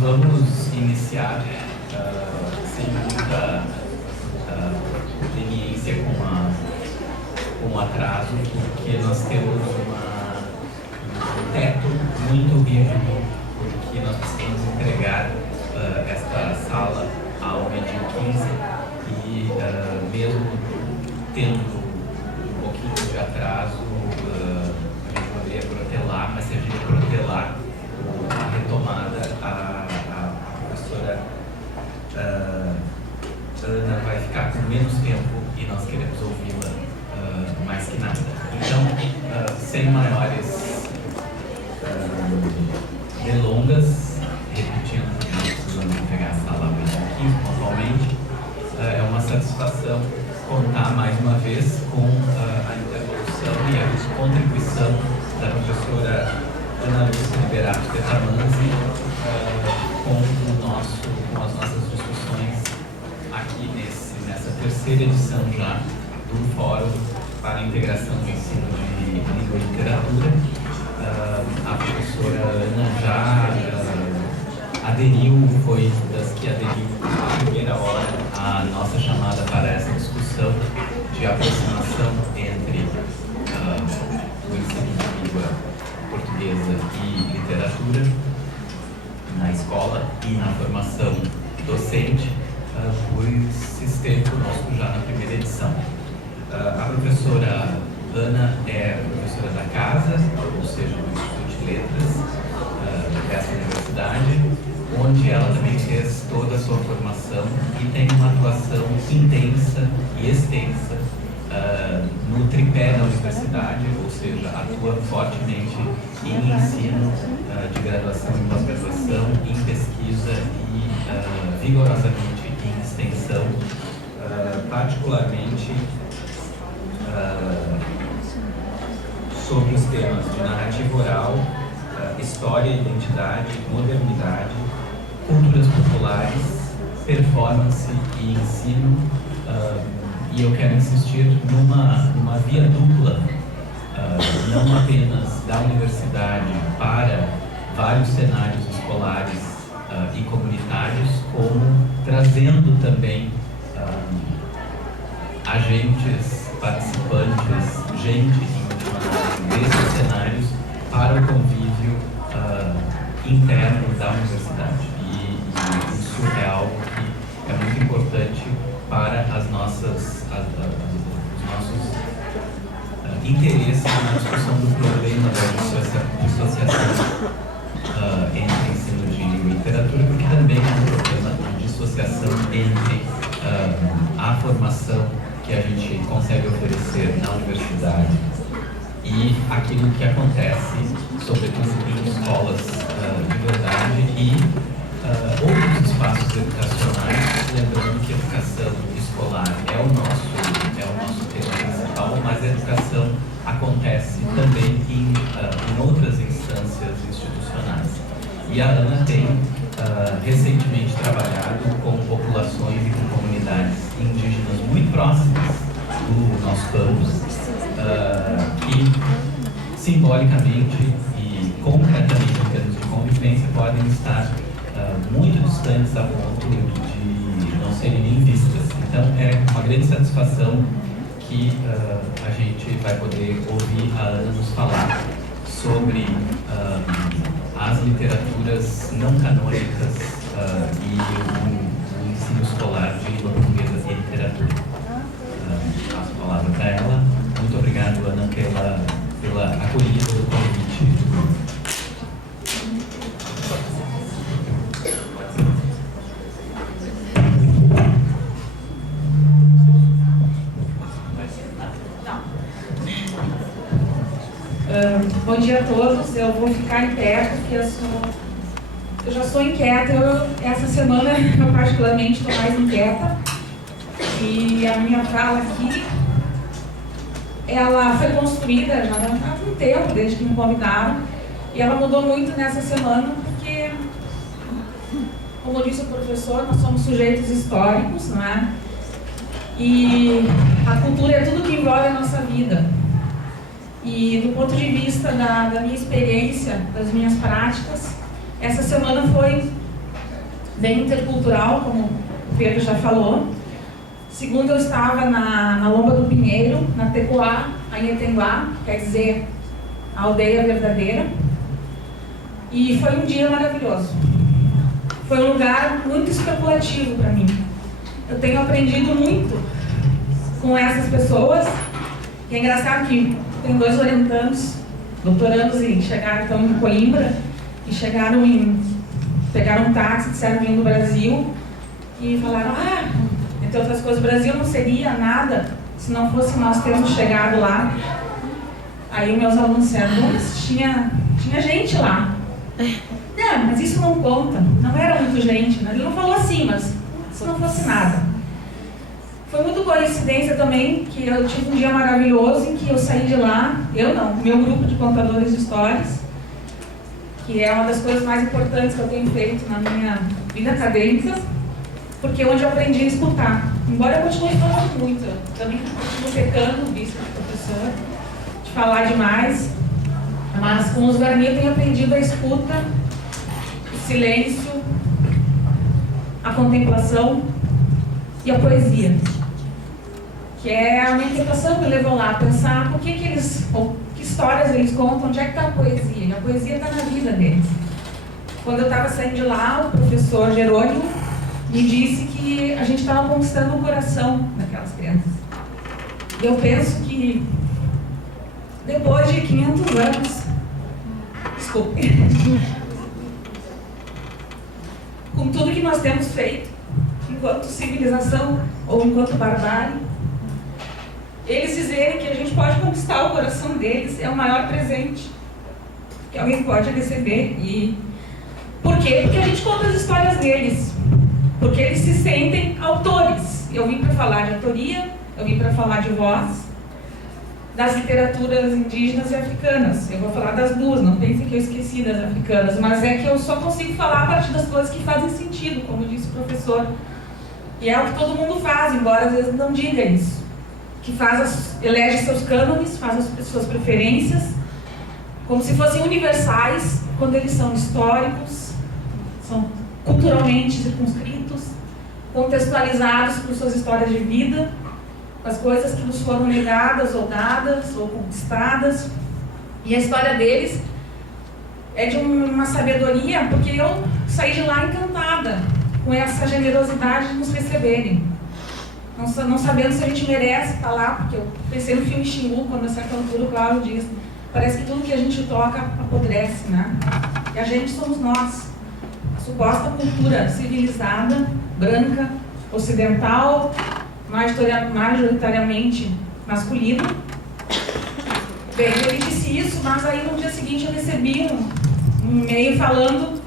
vamos iniciar sem muita leniência com o atraso, porque nós temos um teto muito rígido, porque nós precisamos entregar esta sala ao meio-dia 15 e mesmo tendo um pouquinho de atraso, a gente poderia protelar, mas se a gente protelar a retomada, a professora Ana vai ficar com menos tempo e nós queremos ouvi-la mais que nada. Então, sem maiores delongas, repetindo que nós precisamos entregar a sala aqui pontualmente, é uma satisfação contar mais uma vez com a interlocução e a contribuição da professora Ana Lúcia Liberato Tetamanzi com as nossas discussões aqui nessa terceira edição já do Fórum para a Integração do Ensino de Língua e Literatura. A professora Ana já aderiu, foi das que aderiu à primeira hora à nossa chamada para essa discussão de aproximação entre o ensino de língua portuguesa e literatura na escola e na formação docente, pois esteve conosco já na primeira edição. A professora Ana é professora da casa, ou seja, do Instituto de Letras dessa universidade, onde ela também fez toda a sua formação e tem uma atuação intensa e extensa no tripé da universidade, ou seja, atua fortemente em ensino de graduação e pós-graduação, em pesquisa e vigorosamente em extensão, particularmente sobre os temas de narrativa oral, história, identidade, modernidade, culturas populares, performance e ensino, e eu quero insistir numa via dupla, não apenas da universidade para vários cenários escolares e comunitários, como trazendo também agentes, participantes, gente desses cenários para o convívio interno da universidade. E isso é algo que é muito importante para os nossos interesses na discussão do problema da dissociação entre ensino de língua e literatura, porque também é um problema de dissociação entre a formação que a gente consegue oferecer na universidade e aquilo que acontece, sobretudo em escolas de verdade e outros espaços educacionais, lembrando que a educação escolar é o nosso tema principal, mas a educação acontece também em outras instâncias institucionais. E a Ana tem recentemente trabalhado com populações e com comunidades indígenas muito próximas do nosso campus, que simbolicamente e concretamente em termos de convivência podem estar muito distantes a ponto de não serem nem vistas. Então é uma grande satisfação que a gente vai poder ouvir a Ana nos falar sobre as literaturas não canônicas e o ensino escolar de língua portuguesa e literatura. Passo a palavra para ela. Muito obrigado, Ana, pela acolhida do convite. Bom dia a todos. Eu vou ficar em pé porque eu já sou inquieta. Essa semana eu particularmente estou mais inquieta. E a minha fala aqui, ela foi construída já há um tempo, desde que me convidaram. E ela mudou muito nessa semana porque, como disse o professor, nós somos sujeitos históricos, não é? E a cultura é tudo que envolve a nossa vida. E do ponto de vista da minha experiência, das minhas práticas, essa semana foi bem intercultural, como o Pedro já falou. Segundo, eu estava na Lomba do Pinheiro, na Tecoá, Anhetenguá, quer dizer, a aldeia verdadeira. E foi um dia maravilhoso. Foi um lugar muito especulativo para mim. Eu tenho aprendido muito com essas pessoas. E é engraçado que tem 2 orientandos, doutorandos, e estão em Coimbra, e pegaram um táxi, disseram vindo do Brasil, e falaram, entre outras coisas, o Brasil não seria nada se não fosse nós termos chegado lá. Aí meus alunos disseram, mas tinha gente lá. Não, mas isso não conta, não era muito gente, né? Ele não falou assim, mas se não fosse nada. Foi muito coincidência também que eu tive um dia maravilhoso em que eu saí de lá, meu grupo de contadores de histórias, que é uma das coisas mais importantes que eu tenho feito na minha vida acadêmica, porque é onde eu aprendi a escutar. Embora eu continue falando muito, eu também continuo pecando, vice de professor, de falar demais, mas com os Guarani eu tenho aprendido a escuta, o silêncio, a contemplação e a poesia. Que é a minha interpretação que me levou lá a pensar que histórias eles contam, onde é que está a poesia. E a poesia está na vida deles. Quando eu estava saindo de lá, o professor Jerônimo me disse que a gente estava conquistando o coração daquelas crianças. E eu penso que depois de 500 anos, desculpe, com tudo que nós temos feito, enquanto civilização ou enquanto barbárie, eles dizerem que a gente pode conquistar o coração deles é o maior presente que alguém pode receber. E por quê? Porque a gente conta as histórias deles, porque eles se sentem autores. Eu vim para falar de autoria, eu vim para falar de voz, das literaturas indígenas e africanas. Eu vou falar das duas, não pensem que eu esqueci das africanas, mas é que eu só consigo falar a partir das coisas que fazem sentido, como disse o professor. E é o que todo mundo faz, embora às vezes não diga isso. Que elege seus cânones, faz as suas preferências, como se fossem universais, quando eles são históricos, são culturalmente circunscritos, contextualizados por suas histórias de vida, com as coisas que nos foram negadas ou dadas ou conquistadas. E a história deles é de uma sabedoria, porque eu saí de lá encantada com essa generosidade de nos receberem. Não sabendo se a gente merece estar lá, porque eu pensei no filme Xingu, quando a certa altura o Cláudio diz, parece que tudo que a gente toca apodrece, né? E a gente somos nós, a suposta cultura civilizada, branca, ocidental, majoritariamente masculina. Bem, ele disse isso, mas aí no dia seguinte eu recebi um e-mail falando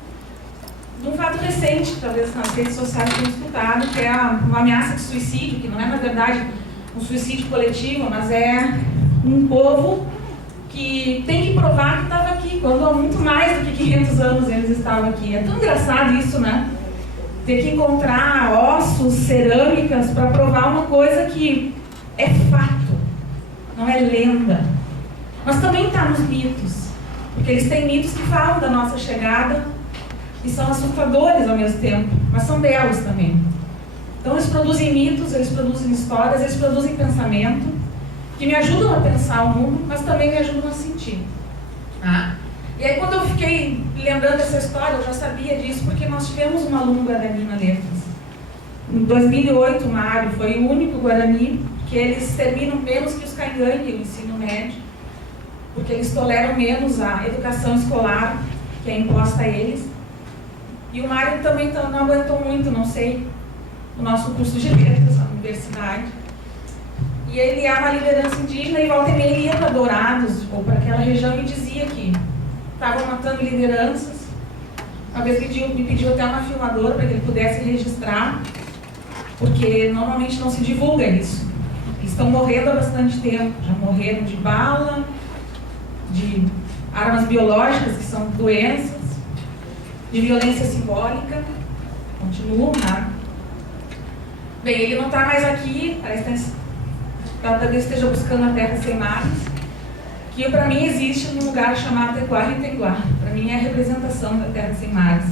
de um fato recente, talvez nas redes sociais tenham escutado, que é uma ameaça de suicídio, que não é, na verdade, um suicídio coletivo, mas é um povo que tem que provar que estava aqui, quando há muito mais do que 500 anos eles estavam aqui. É tão engraçado isso, né? Ter que encontrar ossos, cerâmicas, para provar uma coisa que é fato, não é lenda. Mas também está nos mitos, porque eles têm mitos que falam da nossa chegada, e são assustadores ao mesmo tempo, mas são belos também. Então eles produzem mitos, eles produzem histórias, eles produzem pensamento, que me ajudam a pensar o mundo, mas também me ajudam a sentir. E aí quando eu fiquei lembrando dessa história, eu já sabia disso, porque nós tivemos um aluno Guarani na Letras. Em 2008, o Mário foi o único Guarani que eles terminam menos que os Caingangue, o ensino médio, porque eles toleram menos a educação escolar que é imposta a eles. E o Mário também não aguentou muito, não sei, o nosso curso de letras, a universidade. E ele é uma liderança indígena e volta e meia ele ia para Dourados, ou para aquela região, e dizia que estavam matando lideranças. Uma vez me pediu até uma filmadora para que ele pudesse registrar, porque normalmente não se divulga isso. Eles estão morrendo há bastante tempo, já morreram de bala, de armas biológicas, que são doenças, de violência simbólica, continuam, né? Bem, ele não está mais aqui, parece que talvez esteja buscando a terra sem mares, que para mim existe num lugar chamado Tecoá e Tenguá. Para mim é a representação da terra sem mares.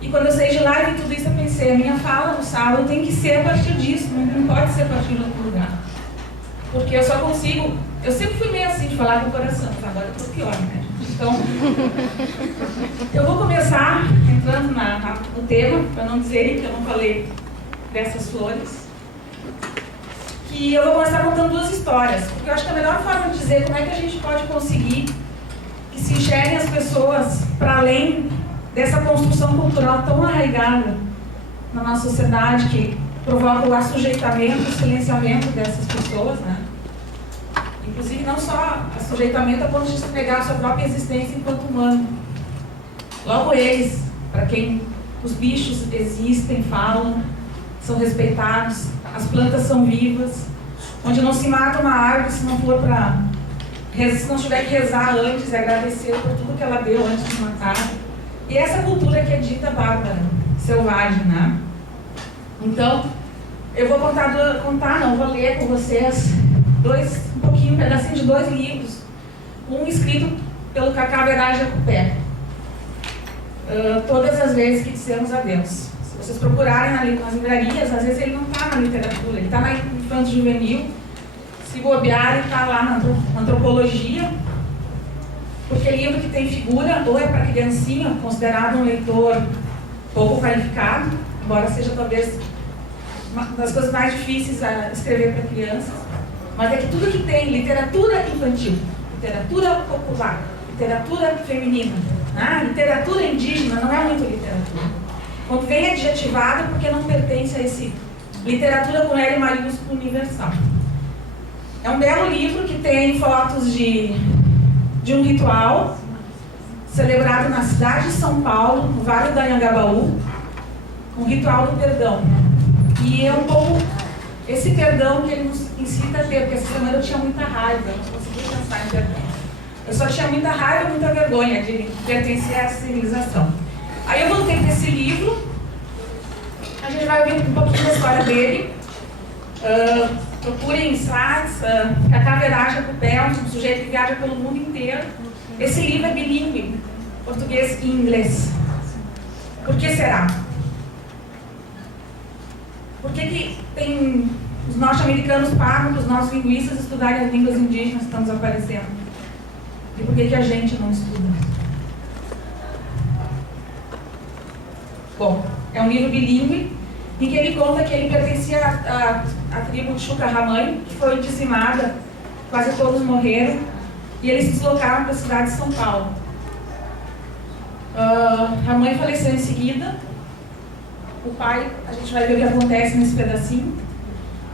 E quando eu saí de lá e vi tudo isso, eu pensei, a minha fala no sábado tem que ser a partir disso, não pode ser a partir de outro lugar. Porque eu só consigo... Eu sempre fui meio assim, de falar com o coração, mas agora eu tô pior, né? Então, eu vou começar entrando no tema, para não dizerem que eu não falei dessas flores. Que eu vou começar contando duas histórias, porque eu acho que a melhor forma de dizer como é que a gente pode conseguir que se enxerguem as pessoas para além dessa construção cultural tão arraigada na nossa sociedade, que provoca o assujeitamento, o silenciamento dessas pessoas, né? Inclusive, não só assujeitamento a ponto de se negar a sua própria existência enquanto humano. Logo eles, para quem os bichos existem, falam, são respeitados, as plantas são vivas, onde não se mata uma árvore se não for para... se não tiver que rezar antes e agradecer por tudo que ela deu antes de matar. E essa cultura que é dita bárbara, selvagem, né? Então, eu vou vou ler com vocês um pedacinho de 2 livros. Um escrito pelo Cacá Veragem Cupé. Todas as vezes que dissemos adeus. Se vocês procurarem nas livrarias, às vezes ele não está na literatura, ele está na infanto juvenil. Se bobear, ele está lá na antropologia. Porque livro que tem figura, ou é para criancinha, considerado um leitor pouco qualificado, embora seja talvez uma das coisas mais difíceis a escrever para crianças, mas é que tudo que tem literatura infantil, literatura popular, literatura feminina, né? Literatura indígena não é muito literatura. Quando vem adjetivada, porque não pertence a esse literatura com L maiúsculo universal. É um belo livro que tem fotos de um ritual celebrado na cidade de São Paulo, no Vale do Anhangabaú, um ritual do perdão. E é um pouco esse perdão que ele nos incita a ter, porque essa semana eu tinha muita raiva, eu não conseguia pensar em perdão. Eu só tinha muita raiva e muita vergonha de pertencer a essa civilização. Aí eu voltei para esse livro, a gente vai ouvir um pouquinho da história dele. Procurem sites, Cacá Veragem Cupé, um sujeito que viaja pelo mundo inteiro. Esse livro é bilíngue, português e inglês. Por que será? Por que tem os norte-americanos pagam para os nossos linguistas estudarem as línguas indígenas que estão desaparecendo? E por que a gente não estuda? Bom, é um livro bilíngue em que ele conta que ele pertencia à tribo de Chucarramãe, que foi dizimada, quase todos morreram, e eles se deslocaram para a cidade de São Paulo. A mãe faleceu em seguida, o pai, a gente vai ver o que acontece nesse pedacinho,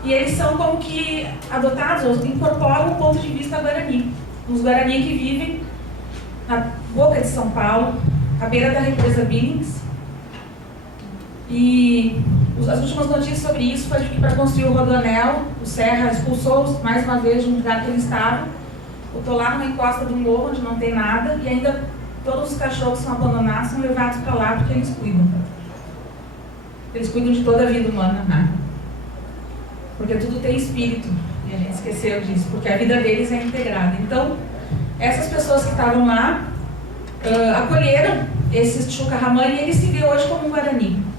e eles são como que adotados, ou incorporam o ponto de vista guarani. Os guarani que vivem na boca de São Paulo, à beira da represa Billings. E as últimas notícias sobre isso foi que para construir o Rodoanel, o Serra expulsou-os mais uma vez de um lugar que eles estavam, botou lá numa encosta de um morro onde não tem nada, e ainda todos os cachorros que são abandonados são levados para lá porque eles cuidam. Eles cuidam de toda a vida humana, né? Porque tudo tem espírito, e a gente esqueceu disso, porque a vida deles é integrada. Então, essas pessoas que estavam lá acolheram esses Chucarramã e ele se vê hoje como um Guarani.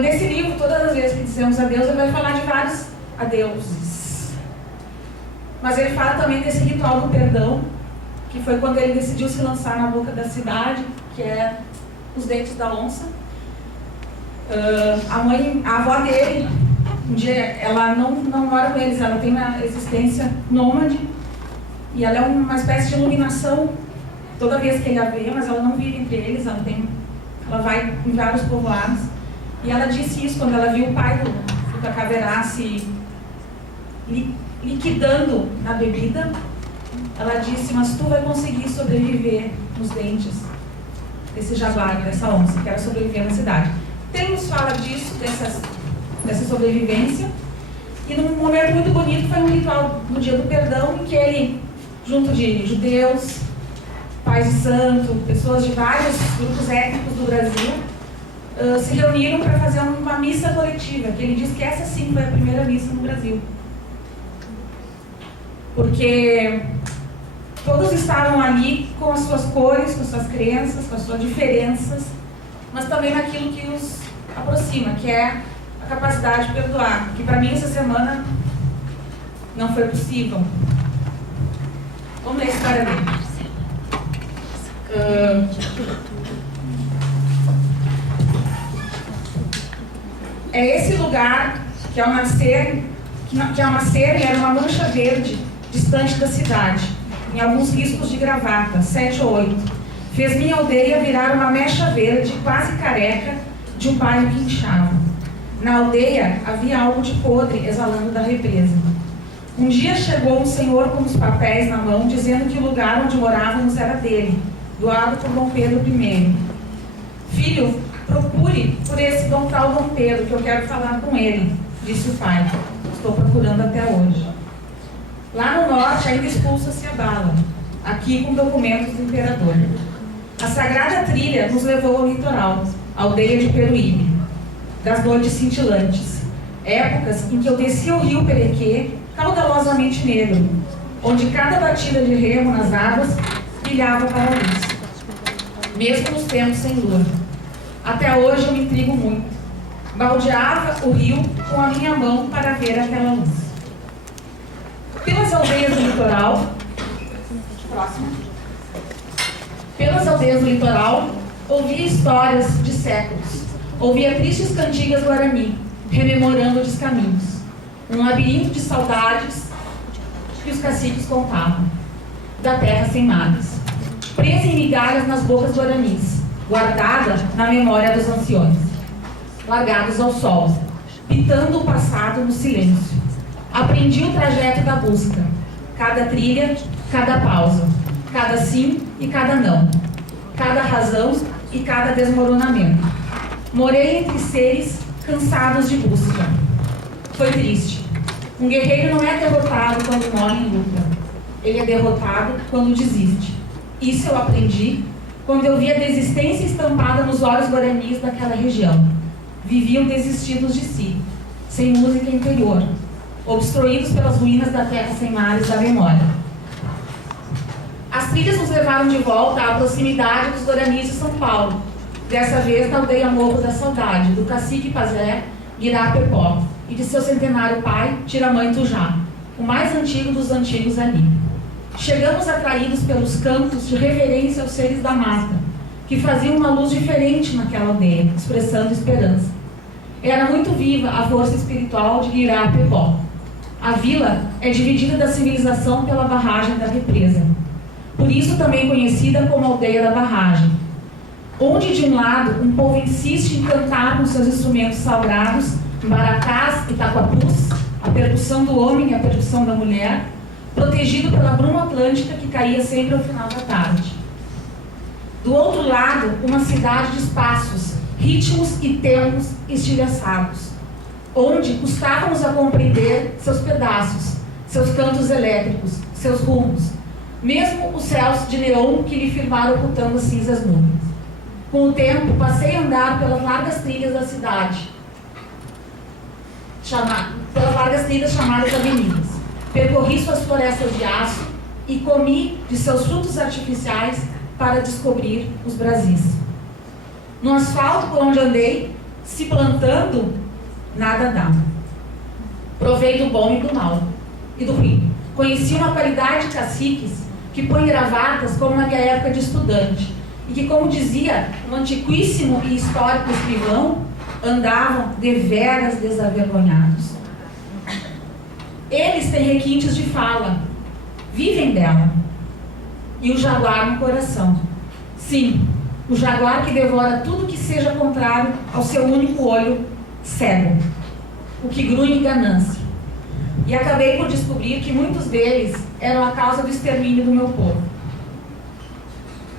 Nesse livro, todas as vezes que dizemos adeus, ele vai falar de vários adeuses. Mas ele fala também desse ritual do perdão, que foi quando ele decidiu se lançar na boca da cidade, que é os dentes da onça. A avó dele, um dia, ela não mora com eles, ela tem uma existência nômade, e ela é uma espécie de iluminação toda vez que ele a vê, mas ela não vive entre eles, ela vai em vários povoados. E ela disse isso quando ela viu o pai do Cacá Verá se liquidando na bebida. Ela disse, mas tu vai conseguir sobreviver nos dentes desse jaguar, dessa onça, que era sobreviver na cidade. Nos fala disso, dessa sobrevivência. E num momento muito bonito foi um ritual no dia do perdão, em que ele, junto de judeus, pais de santo, pessoas de vários grupos étnicos do Brasil, se reuniram para fazer uma missa coletiva, que ele diz que essa sim foi a primeira missa no Brasil. Porque todos estavam ali com as suas cores, com as suas crenças, com as suas diferenças, mas também naquilo que os aproxima, que é a capacidade de perdoar, que para mim essa semana não foi possível. Vamos ler a história dele. É esse lugar que ao nascer era uma mancha verde distante da cidade, em alguns riscos de gravata, 7 ou 8. Fez minha aldeia virar uma mecha verde, quase careca, de um bairro que inchava. Na aldeia havia algo de podre exalando da represa. Um dia chegou um senhor com os papéis na mão, dizendo que o lugar onde morávamos era dele, doado por Dom Pedro I. Filho, procure por esse tal Dom Pedro, que eu quero falar com ele, disse o pai. Estou procurando até hoje. Lá no norte ainda expulsa-se a bala, aqui com documentos do imperador. A sagrada trilha nos levou ao litoral, à aldeia de Peruíbe, das noites cintilantes, épocas em que eu descia o rio Perequê, caudalosamente negro, onde cada batida de remo nas águas brilhava para a luz, mesmo nos tempos sem lua. Até hoje eu me intrigo muito. Baldeava o rio com a minha mão para ver aquela luz. Pelas aldeias do litoral, ouvia histórias de séculos. Ouvia tristes cantigas guarani, rememorando os caminhos. Um labirinto de saudades que os caciques contavam. Da terra sem mares, presa em migalhas nas bocas guaranis, guardada na memória dos anciões, largados ao sol, pitando o passado no silêncio. Aprendi o trajeto da busca, cada trilha, cada pausa, cada sim e cada não, cada razão e cada desmoronamento. Morei entre seres cansados de busca. Foi triste. Um guerreiro não é derrotado quando morre em luta. Ele é derrotado quando desiste. Isso eu aprendi quando eu vi a desistência estampada nos olhos guaranis daquela região. Viviam desistidos de si, sem música interior, obstruídos pelas ruínas da terra sem mares da memória. As trilhas nos levaram de volta à proximidade dos guaranis de São Paulo, dessa vez na aldeia Morro da Saudade, do cacique Pazé, Guirapepó, e de seu centenário pai, Tiramãe Tujá, o mais antigo dos antigos ali. Chegamos atraídos pelos cantos de reverência aos seres da mata, que faziam uma luz diferente naquela aldeia, expressando esperança. Era muito viva a força espiritual de Guirapepó. A vila é dividida da civilização pela barragem da represa, por isso também conhecida como Aldeia da Barragem, onde de um lado um povo insiste em cantar com seus instrumentos sagrados, baracás e taquapus, a percussão do homem e a percussão da mulher, protegido pela bruma atlântica que caía sempre ao final da tarde. Do outro lado, uma cidade de espaços, ritmos e tempos estilhaçados, onde custávamos a compreender seus pedaços, seus cantos elétricos, seus rumos, mesmo os céus de neon que lhe firmaram ocultando as cinzas nuvens. Com o tempo, passei a andar pelas largas trilhas da cidade, chamadas avenidas. Percorri suas florestas de aço e comi de seus frutos artificiais para descobrir os Brasis. No asfalto por onde andei, se plantando, nada dá. Provei do bom e do mal, e do ruim. Conheci uma qualidade de caciques que põem gravatas como na minha época de estudante, e que, como dizia um antiquíssimo e histórico escrivão, andavam deveras desavergonhados. Eles têm requintes de fala, vivem dela, e o jaguar no coração. Sim, o jaguar que devora tudo que seja contrário ao seu único olho cego, o que grunhe ganância. E acabei por descobrir que muitos deles eram a causa do extermínio do meu povo.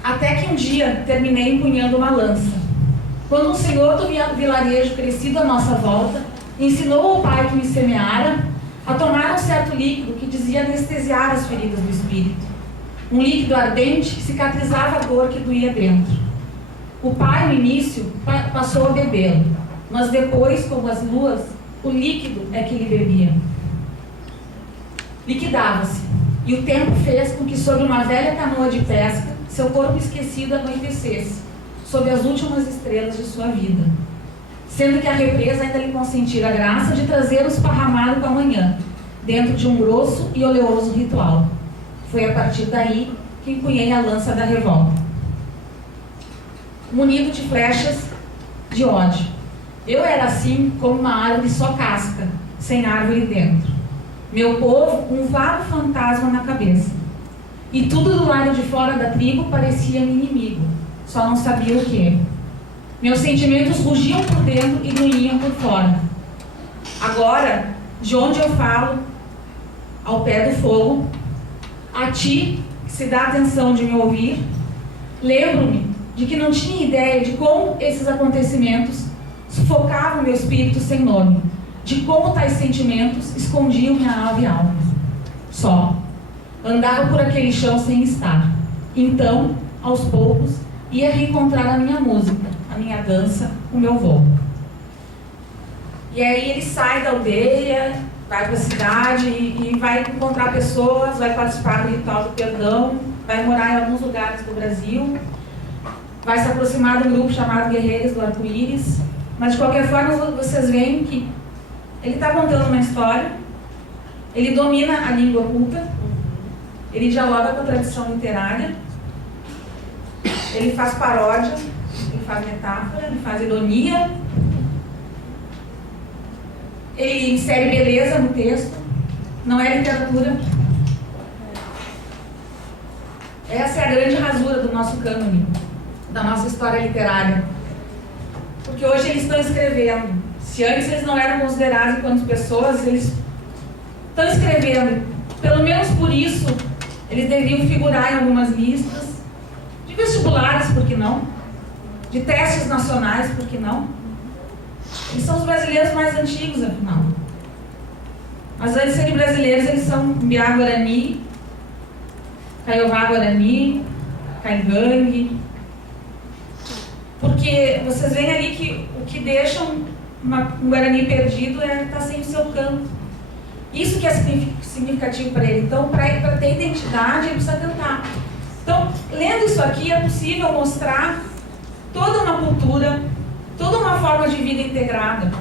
Até que um dia terminei empunhando uma lança, quando um senhor do vilarejo crescido à nossa volta ensinou ao pai que me semeara a tomar um certo líquido que dizia anestesiar as feridas do espírito. Um líquido ardente que cicatrizava a dor que doía dentro. O pai, no início, passou a bebê-lo, mas depois, como as luas, o líquido é que ele bebia. Liquidava-se, e o tempo fez com que, sobre uma velha canoa de pesca, seu corpo esquecido anoitecesse, sob as últimas estrelas de sua vida, sendo que a represa ainda lhe consentira a graça de trazer o esparramado com a manhã, dentro de um grosso e oleoso ritual. Foi a partir daí que empunhei a lança da revolta, munido de flechas de ódio. Eu era assim como uma árvore só casca, sem árvore dentro. Meu povo, um vago fantasma na cabeça. E tudo do lado de fora da tribo parecia-me inimigo, só não sabia o que. Meus sentimentos rugiam por dentro e grunhiam por fora. Agora, de onde eu falo, ao pé do fogo, a ti, que se dá atenção de me ouvir, lembro-me de que não tinha ideia de como esses acontecimentos sufocavam meu espírito sem nome, de como tais sentimentos escondiam minha alma e alma. Só. Andava por aquele chão sem estar. Então, aos poucos, ia reencontrar a minha música, a minha dança, o meu voo. E aí ele sai da aldeia, vai para a cidade e vai encontrar pessoas, vai participar do ritual do perdão, vai morar em alguns lugares do Brasil, vai se aproximar de um grupo chamado Guerreiros do Arco-Íris. Mas de qualquer forma vocês veem que ele está contando uma história, ele domina a língua culta, ele dialoga com a tradição literária, ele faz paródia, ele faz metáfora, ele faz ironia, ele insere beleza no texto, não é literatura. Essa é a grande rasura do nosso cânone, da nossa história literária. Porque hoje eles estão escrevendo. Se antes eles não eram considerados enquanto pessoas, eles estão escrevendo. Pelo menos por isso, eles deveriam figurar em algumas listas de vestibulares, por que não? De testes nacionais, por que não? Eles são os brasileiros mais antigos, afinal. Mas antes de serem brasileiros, eles são Mbiá Guarani, Kaiowá Guarani, Caingangue. Porque vocês veem ali que o que deixa um Guarani perdido é estar sem o seu canto. Isso que é significativo para ele. Então, para ter identidade, ele precisa cantar. Então, lendo isso aqui, é possível mostrar toda uma cultura, toda uma forma de vida integrada.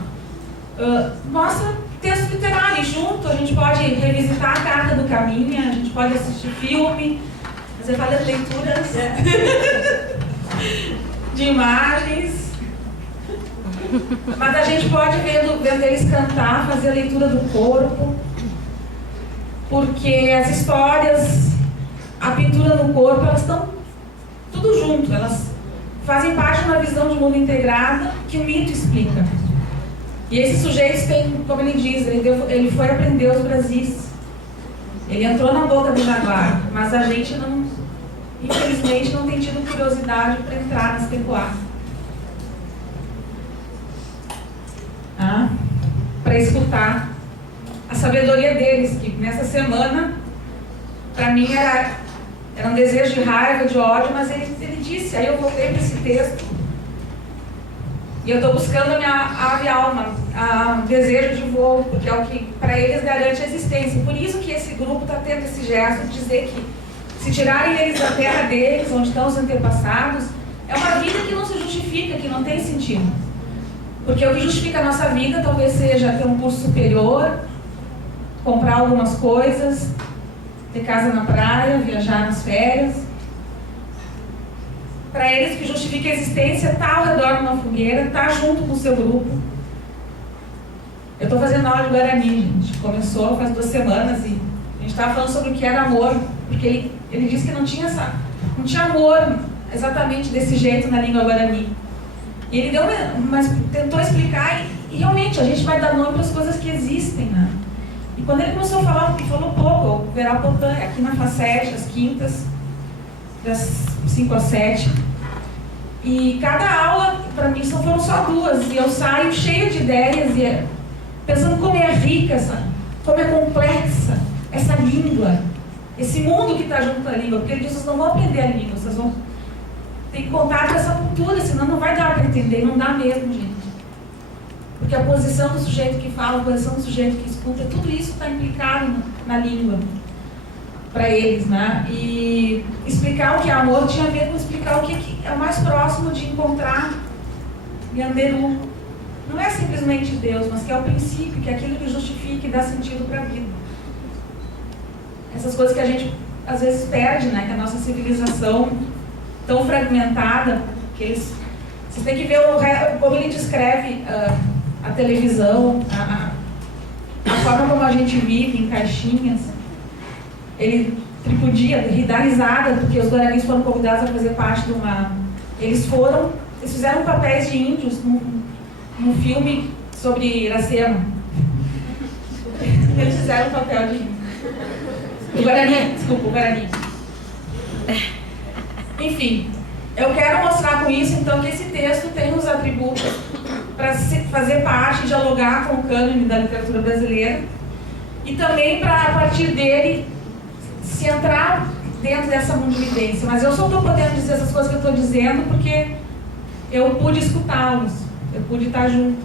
Mostra texto literário junto, a gente pode revisitar a Carta do Caminha, a gente pode assistir filme, fazer várias leituras de imagens. Mas a gente pode vendo eles cantar, fazer a leitura do corpo, porque as histórias, a pintura no corpo, elas estão tudo junto, elas fazem parte de uma visão de mundo integrada que o mito explica. E esses sujeitos têm, como ele diz, ele foi aprender os Brasis. Ele entrou na boca do jaguar, mas a gente não, infelizmente, não tem tido curiosidade para entrar nesse terroir. Para escutar a sabedoria deles, que nessa semana, para mim, era um desejo de raiva, de ódio, mas ele disse, aí eu voltei para esse texto, e eu estou buscando a minha ave alma, o desejo de voo, porque é o que para eles garante a existência. Por isso que esse grupo está tendo esse gesto de dizer que, se tirarem eles da terra deles, onde estão os antepassados, é uma vida que não se justifica, que não tem sentido. Porque o que justifica a nossa vida talvez seja ter um curso superior, comprar algumas coisas, ter casa na praia, viajar nas férias. Para eles, o que justifica a existência é estar ao redor de uma fogueira, estar junto com o seu grupo. Eu estou fazendo aula de Guarani, gente. Começou faz 2 semanas e a gente estava falando sobre o que era amor, porque ele disse que não tinha amor exatamente desse jeito na língua Guarani. E ele tentou explicar e realmente a gente vai dar nome para as coisas que existem, né? E quando ele começou a falar, ele falou pouco, o Verá Potan, aqui na FACET, às quintas, das 5 às 7. E cada aula, para mim, foram só 2. E eu saio cheio de ideias, e pensando como é rica, como é complexa essa língua, esse mundo que está junto com a língua. Porque ele diz, vocês não vão aprender a língua, vocês vão ter contato com essa cultura, senão não vai dar para entender, não dá mesmo, gente. Porque a posição do sujeito que fala, a posição do sujeito que escuta, tudo isso está implicado na língua. para eles, né? E explicar o que é amor tinha a ver com explicar o que é o mais próximo de encontrar Yanderu. Não é simplesmente Deus, mas que é o princípio, que é aquilo que justifica e dá sentido para a vida. Essas coisas que a gente às vezes perde, né? Que a nossa civilização tão fragmentada, que eles... Vocês têm que ver como ele descreve a televisão, a forma como a gente vive em caixinhas. Ele tripudia, dá risada, porque os guaranis foram convidados a fazer parte de uma... Eles fizeram papéis de índios num filme sobre Iracema. Eles fizeram papel de índio. O Guarani. Enfim, eu quero mostrar com isso, então, que esse texto tem os atributos para fazer parte, dialogar com o cânone da literatura brasileira e também para, a partir dele, se entrar dentro dessa mundivivência. Mas eu só estou podendo dizer essas coisas que eu estou dizendo porque eu pude escutá-los, eu pude estar junto.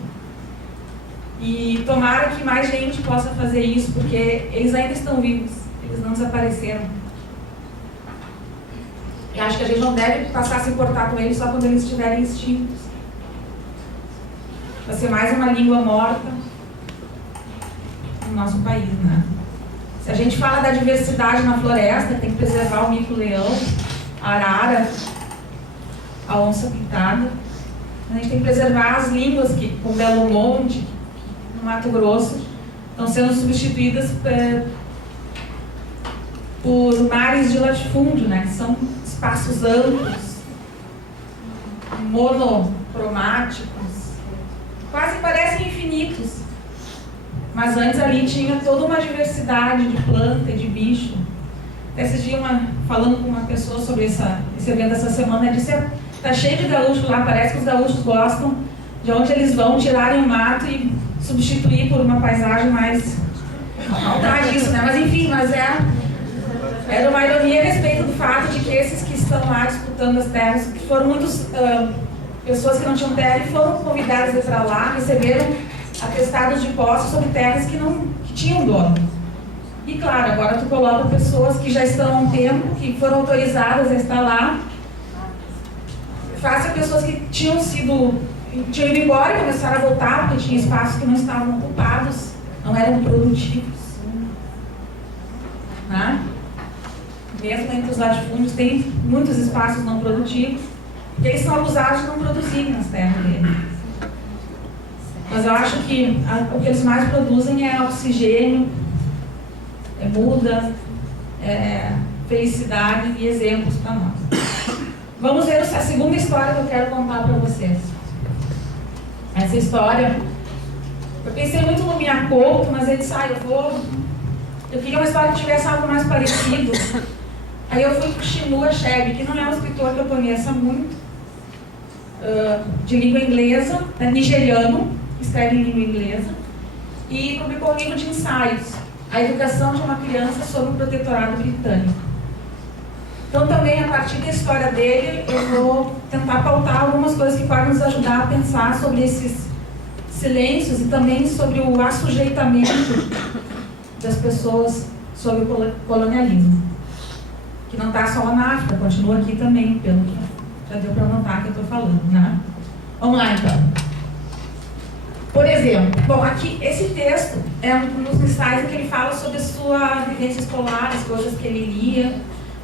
E tomara que mais gente possa fazer isso, porque eles ainda estão vivos, eles não desapareceram. E acho que a gente não deve passar a se importar com eles só quando eles estiverem extintos. Vai ser mais uma língua morta no nosso país, né? Se a gente fala da diversidade na floresta, tem que preservar o mico-leão, a arara, a onça pintada. A gente tem que preservar as línguas que, como Belo Monte, no Mato Grosso, estão sendo substituídas por mares de latifúndio, né? Que são espaços amplos, monocromáticos, quase parecem infinitos. Mas antes ali tinha toda uma diversidade de planta e de bicho. Esse dia, falando com uma pessoa sobre esse evento essa semana, ela disse: tá cheio de gaúcho lá, parece que os gaúchos gostam de onde eles vão tirarem o mato e substituir por uma paisagem mais... Maldade isso, né? Mas enfim, era uma ironia a respeito do fato de que esses que estão lá disputando as terras, que foram muitas pessoas que não tinham terra e foram convidadas a ir para lá, receberam atestados de posse sobre terras que tinham dono. E claro, agora tu coloca pessoas que já estão há um tempo, que foram autorizadas a estar lá, face a pessoas que tinham ido embora e começaram a voltar, porque tinha espaços que não estavam ocupados, não eram produtivos. Né? Mesmo entre os latifúndios tem muitos espaços não produtivos, porque eles são acusados de não produzirem nas terras deles. Mas eu acho que o que eles mais produzem é oxigênio, é muda, é felicidade e exemplos para nós. Vamos ver a segunda história que eu quero contar para vocês. Essa história, eu pensei muito no Miyakoto, mas ele disse: eu queria uma história que tivesse algo mais parecido. Aí eu fui para o Chinua Achebe, que não é um escritor que eu conheça muito, de língua inglesa, nigeriano, escreve em língua inglesa, e publicou um livro de ensaios, A Educação de uma Criança sob o Protetorado Britânico. Então também, a partir da história dele, eu vou tentar pautar algumas coisas que podem nos ajudar a pensar sobre esses silêncios e também sobre o assujeitamento das pessoas sob o colonialismo. Que não está só na África, continua aqui também, pelo que já deu para notar que eu estou falando, né? Vamos lá, então. Por exemplo, bom, aqui, esse texto é um dos ensaios em que ele fala sobre a sua vivência escolar, as coisas que ele lia,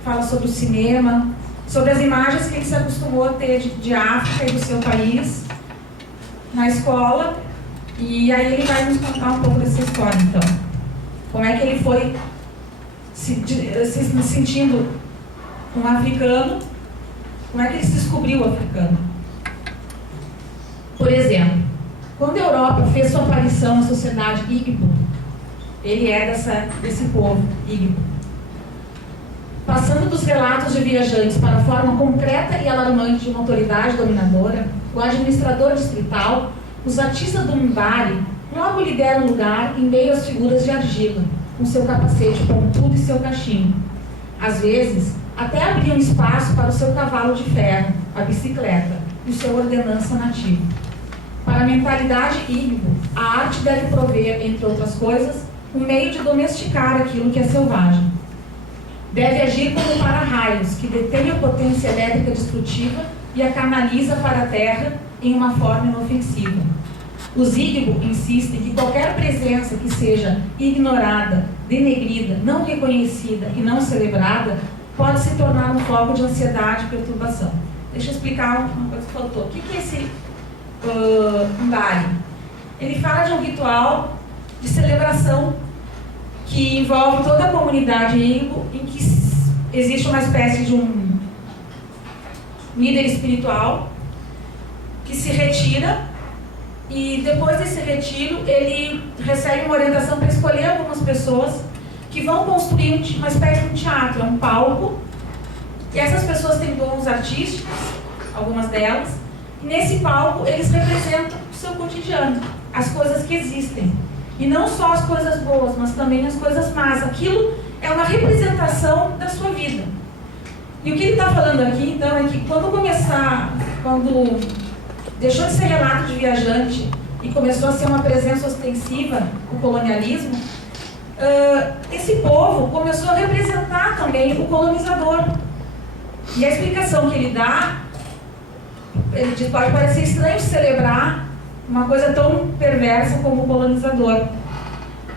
fala sobre o cinema, sobre as imagens que ele se acostumou a ter de África e do seu país na escola, e aí ele vai nos contar um pouco dessa história, então. Como é que ele foi se sentindo um africano, como é que ele se descobriu africano. Por exemplo, quando a Europa fez sua aparição na sociedade Igbo, ele é desse povo, Igbo. Passando dos relatos de viajantes para a forma concreta e alarmante de uma autoridade dominadora, o administrador distrital, os artistas do Mbari, logo lhe deram lugar em meio às figuras de argila, com seu capacete pontudo e seu cachimbo. Às vezes, até abriam espaço para o seu cavalo de ferro, a bicicleta, e sua ordenança nativa. Para a mentalidade Igbo, a arte deve prover, entre outras coisas, um meio de domesticar aquilo que é selvagem. Deve agir como para-raios, que detém a potência elétrica destrutiva e a canaliza para a Terra em uma forma inofensiva. O Zígbo insiste que qualquer presença que seja ignorada, denegrida, não reconhecida e não celebrada pode se tornar um foco de ansiedade e perturbação. Deixa eu explicar uma coisa que faltou. O que é esse Mbari? Ele fala de um ritual de celebração que envolve toda a comunidade Igbo, em que existe uma espécie de um líder espiritual que se retira e depois desse retiro ele recebe uma orientação para escolher algumas pessoas que vão construir uma espécie de um teatro, um palco, e essas pessoas têm dons artísticos, algumas delas, e nesse palco eles representam o seu cotidiano, as coisas que existem. E não só as coisas boas, mas também as coisas más. Aquilo é uma representação da sua vida. E o que ele está falando aqui, então, é que quando deixou de ser relato de viajante e começou a ser uma presença ostensiva, o colonialismo, esse povo começou a representar também o colonizador. E a explicação que ele dá, ele diz, pode parecer estranho celebrar uma coisa tão perversa como o colonizador.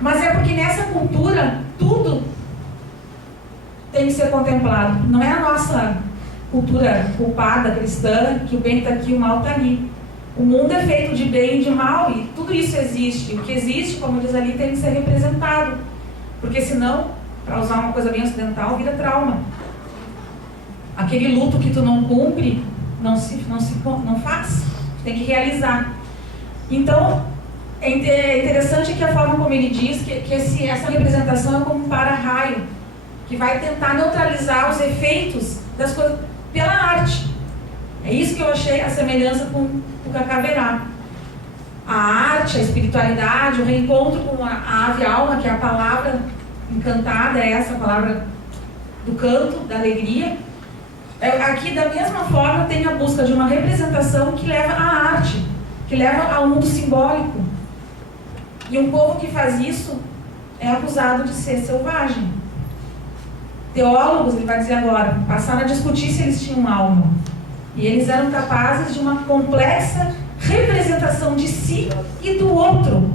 Mas é porque nessa cultura, tudo tem que ser contemplado. Não é a nossa cultura culpada, cristã, que o bem está aqui, o mal está ali. O mundo é feito de bem e de mal, e tudo isso existe. O que existe, como diz ali, tem que ser representado. Porque senão, para usar uma coisa bem ocidental, vira trauma. Aquele luto que tu não cumpre, não faz. Tem que realizar. Então, é interessante que a forma como ele diz que essa representação é como um para-raio, que vai tentar neutralizar os efeitos das coisas pela arte. É isso que eu achei a semelhança com o Cacaverá. A arte, a espiritualidade, o reencontro com a ave-alma, que é a palavra encantada, é essa palavra do canto, da alegria. Aqui, da mesma forma, tem a busca de uma representação que leva à arte, que leva ao mundo simbólico. E um povo que faz isso é acusado de ser selvagem. Teólogos, ele vai dizer agora, passaram a discutir se eles tinham alma. E eles eram capazes de uma complexa representação de si e do outro.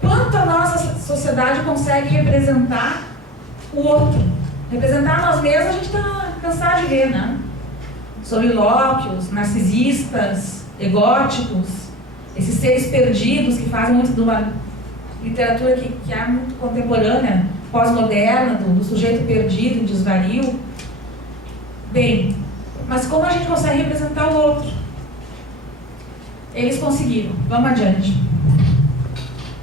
Quanto a nossa sociedade consegue representar o outro? Representar nós mesmos, a gente está cansado de ver, né? Solilóquios, narcisistas, egóticos, esses seres perdidos que fazem muito de uma literatura que é muito contemporânea, pós-moderna, do sujeito perdido, em desvario. Bem, mas como a gente consegue representar o outro? Eles conseguiram. Vamos adiante.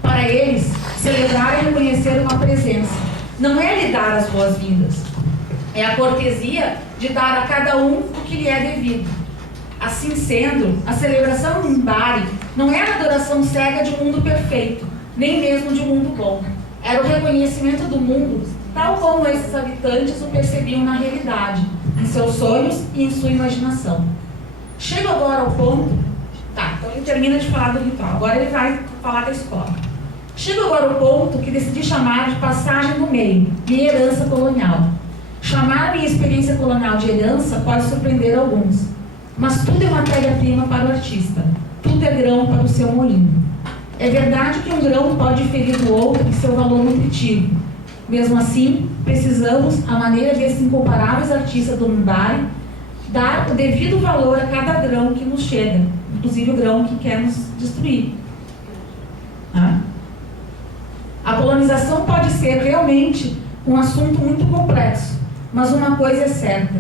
Para eles, celebrar e reconhecer uma presença não é lhe dar as boas-vindas, é a cortesia de dar a cada um o que lhe é devido. Assim sendo, a celebração do Mbari não era a adoração cega de um mundo perfeito, nem mesmo de um mundo bom. Era o reconhecimento do mundo tal como esses habitantes o percebiam na realidade, em seus sonhos e em sua imaginação. Chego agora ao ponto... Tá, então ele termina de falar do ritual, agora ele vai falar da escola. Chego agora ao ponto que decidi chamar de passagem do meio, minha herança colonial. Chamar minha experiência colonial de herança pode surpreender alguns, mas tudo é matéria-prima para o artista, tudo é grão para o seu moinho. É verdade que um grão pode diferir do outro em seu valor nutritivo. Mesmo assim, precisamos, à maneira desses incomparáveis artistas do Mbari, dar o devido valor a cada grão que nos chega, inclusive o grão que quer nos destruir. A colonização pode ser realmente um assunto muito complexo, mas uma coisa é certa: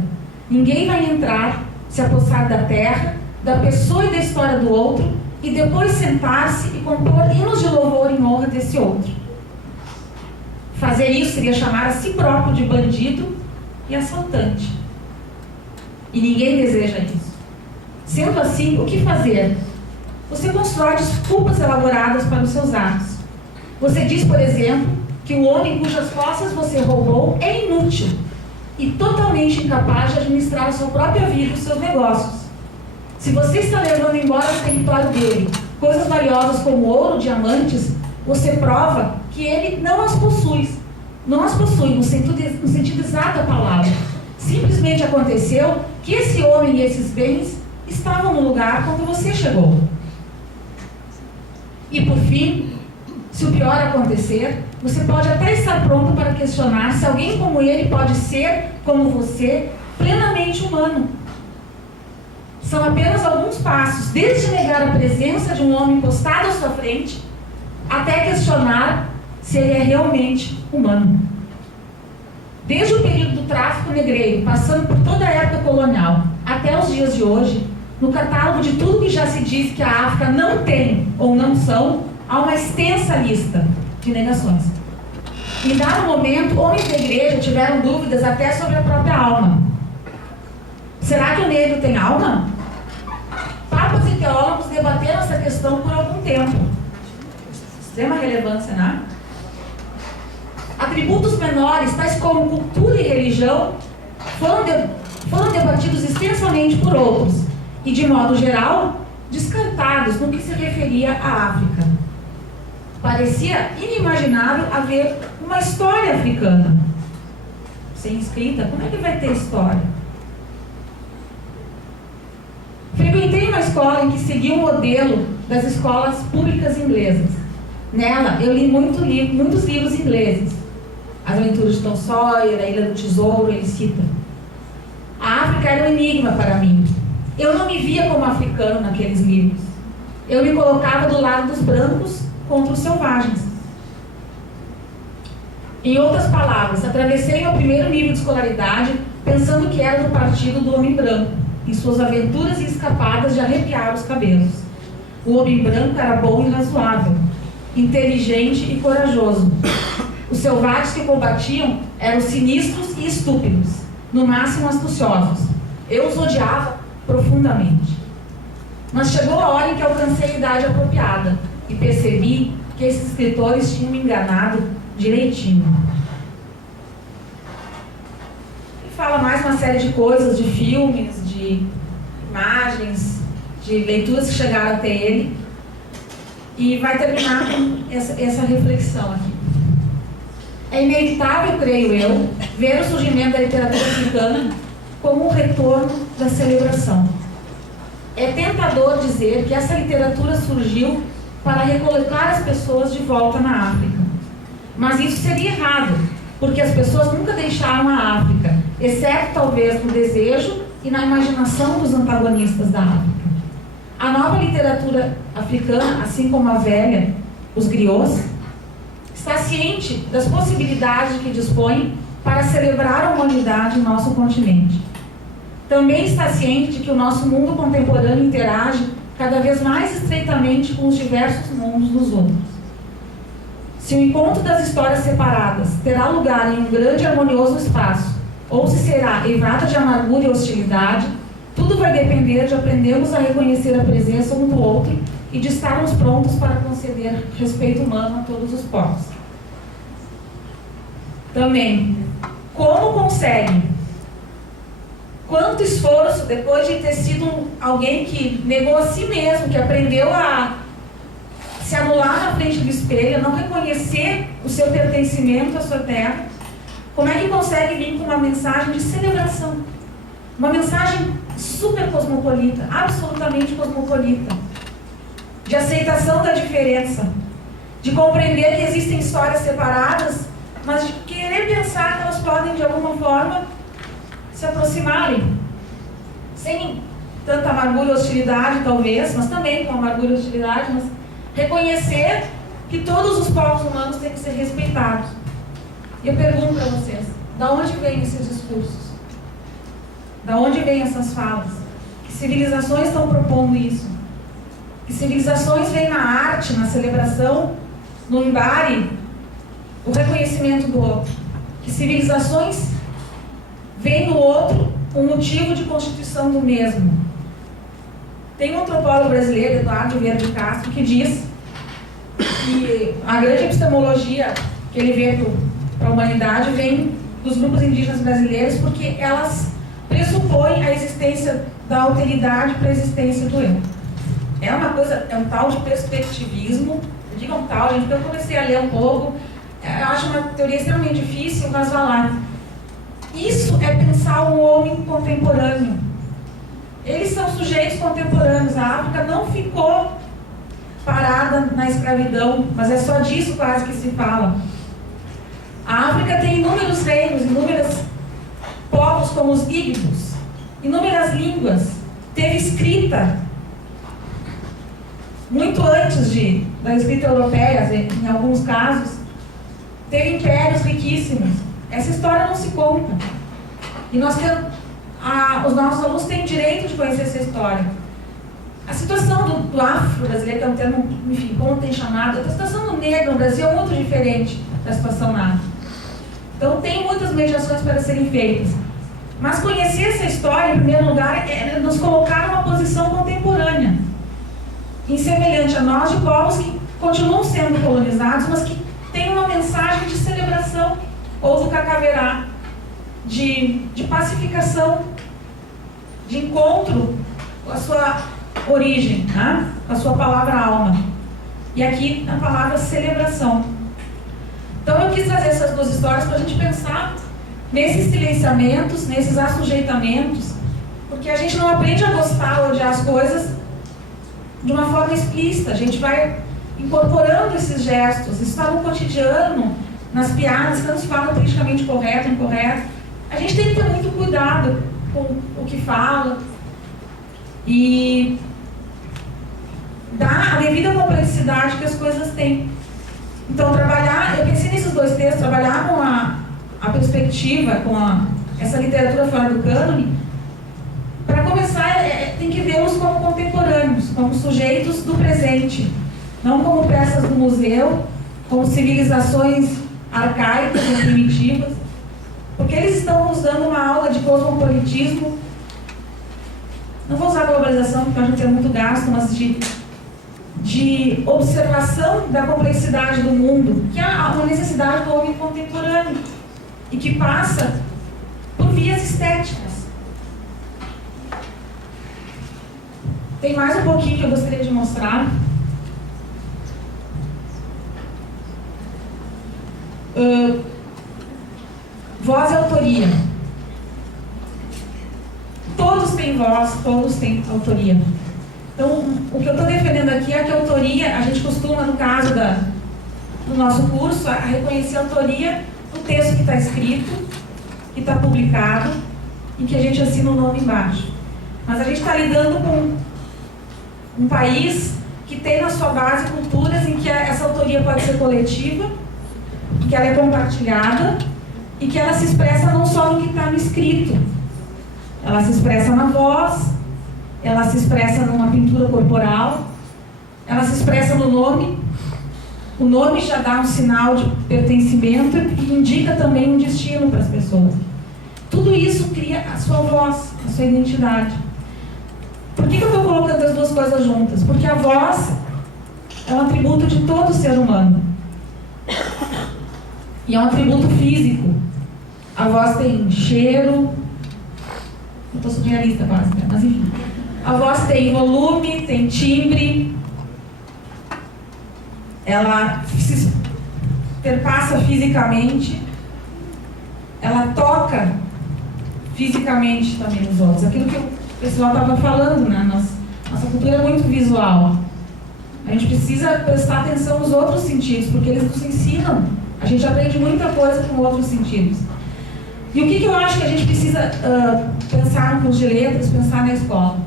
ninguém vai entrar, se apossar da terra, da pessoa e da história do outro, e depois sentar-se e compor hinos de louvor em honra desse outro. Fazer isso seria chamar a si próprio de bandido e assaltante. E ninguém deseja isso. Sendo assim, o que fazer? Você constrói desculpas elaboradas para os seus atos. Você diz, por exemplo, que o homem cujas costas você roubou é inútil e totalmente incapaz de administrar a sua própria vida e os seus negócios. Se você está levando embora do território dele coisas valiosas como ouro, diamantes, você prova que ele não as possui Nós possuímos, no sentido exato da palavra. Simplesmente aconteceu que esse homem e esses bens estavam no lugar quando você chegou. E por fim, se o pior acontecer, você pode até estar pronto para questionar se alguém como ele pode ser, como você, plenamente humano. São apenas alguns passos, desde negar a presença de um homem postado à sua frente, até questionar se ele é realmente humano. Desde o período do tráfico negreiro, passando por toda a época colonial, até os dias de hoje, no catálogo de tudo que já se diz que a África não tem ou não são, há uma extensa lista de negações. Em dado momento, homens da igreja tiveram dúvidas até sobre a própria alma. Será que o negro tem alma? Papas e teólogos debateram essa questão por algum tempo. Extrema relevância, né? Atributos menores, tais como cultura e religião, foram debatidos extensamente por outros e, de modo geral, descartados no que se referia à África. Parecia inimaginável haver uma história africana. Sem escrita, como é que vai ter história? Frequentei uma escola em que seguia o modelo das escolas públicas inglesas. Nela, eu li muitos livros ingleses. As Aventuras de Tom Sawyer, A Ilha do Tesouro, ele cita. A África era um enigma para mim. Eu não me via como africano naqueles livros. Eu me colocava do lado dos brancos contra os selvagens. Em outras palavras, atravessei meu primeiro nível de escolaridade pensando que era do partido do homem branco, em suas aventuras e escapadas de arrepiar os cabelos. O homem branco era bom e razoável, inteligente e corajoso. Os selvagens que combatiam eram sinistros e estúpidos, no máximo astuciosos. Eu os odiava profundamente. Mas chegou a hora em que alcancei a idade apropriada e percebi que esses escritores tinham me enganado direitinho. E fala mais uma série de coisas, de filmes, de imagens, de leituras que chegaram até ele. E vai terminar com essa reflexão aqui. É inevitável, creio eu, ver o surgimento da literatura africana como um retorno da celebração. É tentador dizer que essa literatura surgiu para recolocar as pessoas de volta na África. Mas isso seria errado, porque as pessoas nunca deixaram a África, exceto talvez no desejo e na imaginação dos antagonistas da África. A nova literatura africana, assim como a velha, os griots, está ciente das possibilidades que dispõe para celebrar a humanidade em nosso continente. Também está ciente de que o nosso mundo contemporâneo interage cada vez mais estreitamente com os diversos mundos dos outros. Se o encontro das histórias separadas terá lugar em um grande e harmonioso espaço, ou se será eivado de amargura e hostilidade, tudo vai depender de aprendermos a reconhecer a presença um do outro e de estarmos prontos para conceder respeito humano a todos os povos. Também, como consegue? Quanto esforço, depois de ter sido alguém que negou a si mesmo, que aprendeu a se anular na frente do espelho, a não reconhecer o seu pertencimento à sua terra, como é que consegue vir com uma mensagem de celebração? Uma mensagem super cosmopolita, absolutamente cosmopolita, de aceitação da diferença, de compreender que existem histórias separadas, mas de querer pensar que elas podem, de alguma forma, se aproximarem, sem tanta amargura e hostilidade, talvez, mas também com amargura e hostilidade, mas reconhecer que todos os povos humanos têm que ser respeitados. E eu pergunto para vocês, da onde vêm esses discursos? Da onde vêm essas falas? Que civilizações estão propondo isso? Que civilizações vêm na arte, na celebração, no embare, o reconhecimento do outro? Que civilizações vêm no outro um motivo de constituição do mesmo? Tem um antropólogo brasileiro, Eduardo Vieira de Castro, que diz que a grande epistemologia que ele vê para a humanidade vem dos grupos indígenas brasileiros, porque elas pressupõem a existência da alteridade para a existência do eu. É uma coisa, é um tal de perspectivismo, eu digo um tal, gente, porque eu comecei a ler um pouco, eu acho uma teoria extremamente difícil, mas vai lá. Isso é pensar o homem contemporâneo. Eles são sujeitos contemporâneos. A África não ficou parada na escravidão, mas é só disso quase que se fala. A África tem inúmeros reinos, inúmeros povos como os Igbos, inúmeras línguas. Teve escrita muito antes da escrita europeia, em alguns casos. Teve impérios riquíssimos. Essa história não se conta. E os nossos alunos têm direito de conhecer essa história. A situação do afro-brasileiro, que é um termo, enfim, como tem chamado, a situação do negro no Brasil é muito diferente da situação na África. Então, tem muitas mediações para serem feitas. Mas conhecer essa história, em primeiro lugar, é nos colocar numa posição contemporânea, insemelhante a nós, de povos que continuam sendo colonizados, mas que têm uma mensagem de celebração, ou do cacaverá, de pacificação, de encontro com a sua origem, né? Com a sua palavra alma. E aqui a palavra celebração. Então eu quis trazer essas duas histórias para a gente pensar nesses silenciamentos, nesses assujeitamentos, porque a gente não aprende a gostar ou odiar as coisas de uma forma explícita. A gente vai incorporando esses gestos. Isso está no cotidiano, nas piadas, quando se fala politicamente correto, incorreto. A gente tem que ter muito cuidado com o que fala e dar a devida complexidade que as coisas têm. Então, eu pensei nesses dois textos, trabalhar com a perspectiva, com essa literatura fora do cânone. Para começar, tem que vê-los como contemporâneos, como sujeitos do presente, não como peças do museu, como civilizações arcaicas e primitivas, porque eles estão nos dando uma aula de cosmopolitismo. Não vou usar globalização, porque a gente é muito gasto, mas de observação da complexidade do mundo, que é uma necessidade do homem contemporâneo e que passa por vias estéticas. Tem mais um pouquinho que eu gostaria de mostrar. Voz e autoria. Todos têm voz, todos têm autoria. Então, o que eu estou defendendo aqui é que a autoria, a gente costuma, no caso do nosso curso, a reconhecer a autoria do texto que está escrito, que está publicado e que a gente assina o nome embaixo. Mas a gente está lidando com um país que tem na sua base culturas em que essa autoria pode ser coletiva, que ela é compartilhada e que ela se expressa não só no que está no escrito, ela se expressa na voz, ela se expressa numa pintura corporal, ela se expressa no nome. O nome já dá um sinal de pertencimento e indica também um destino para as pessoas. Tudo isso cria a sua voz, a sua identidade. Por que eu estou colocando as duas coisas juntas? Porque a voz é um atributo de todo ser humano. E é um atributo físico. A voz tem cheiro. Eu estou surrealista quase, né? Mas enfim. A voz tem volume, tem timbre. Ela se perpassa fisicamente. Ela toca fisicamente também nos outros. Aquilo que o pessoal estava falando, né? Nossa cultura é muito visual. A gente precisa prestar atenção nos outros sentidos, porque eles nos ensinam. A gente aprende muita coisa com outros sentidos. E o que eu acho que a gente precisa pensar no curso de letras, pensar na escola?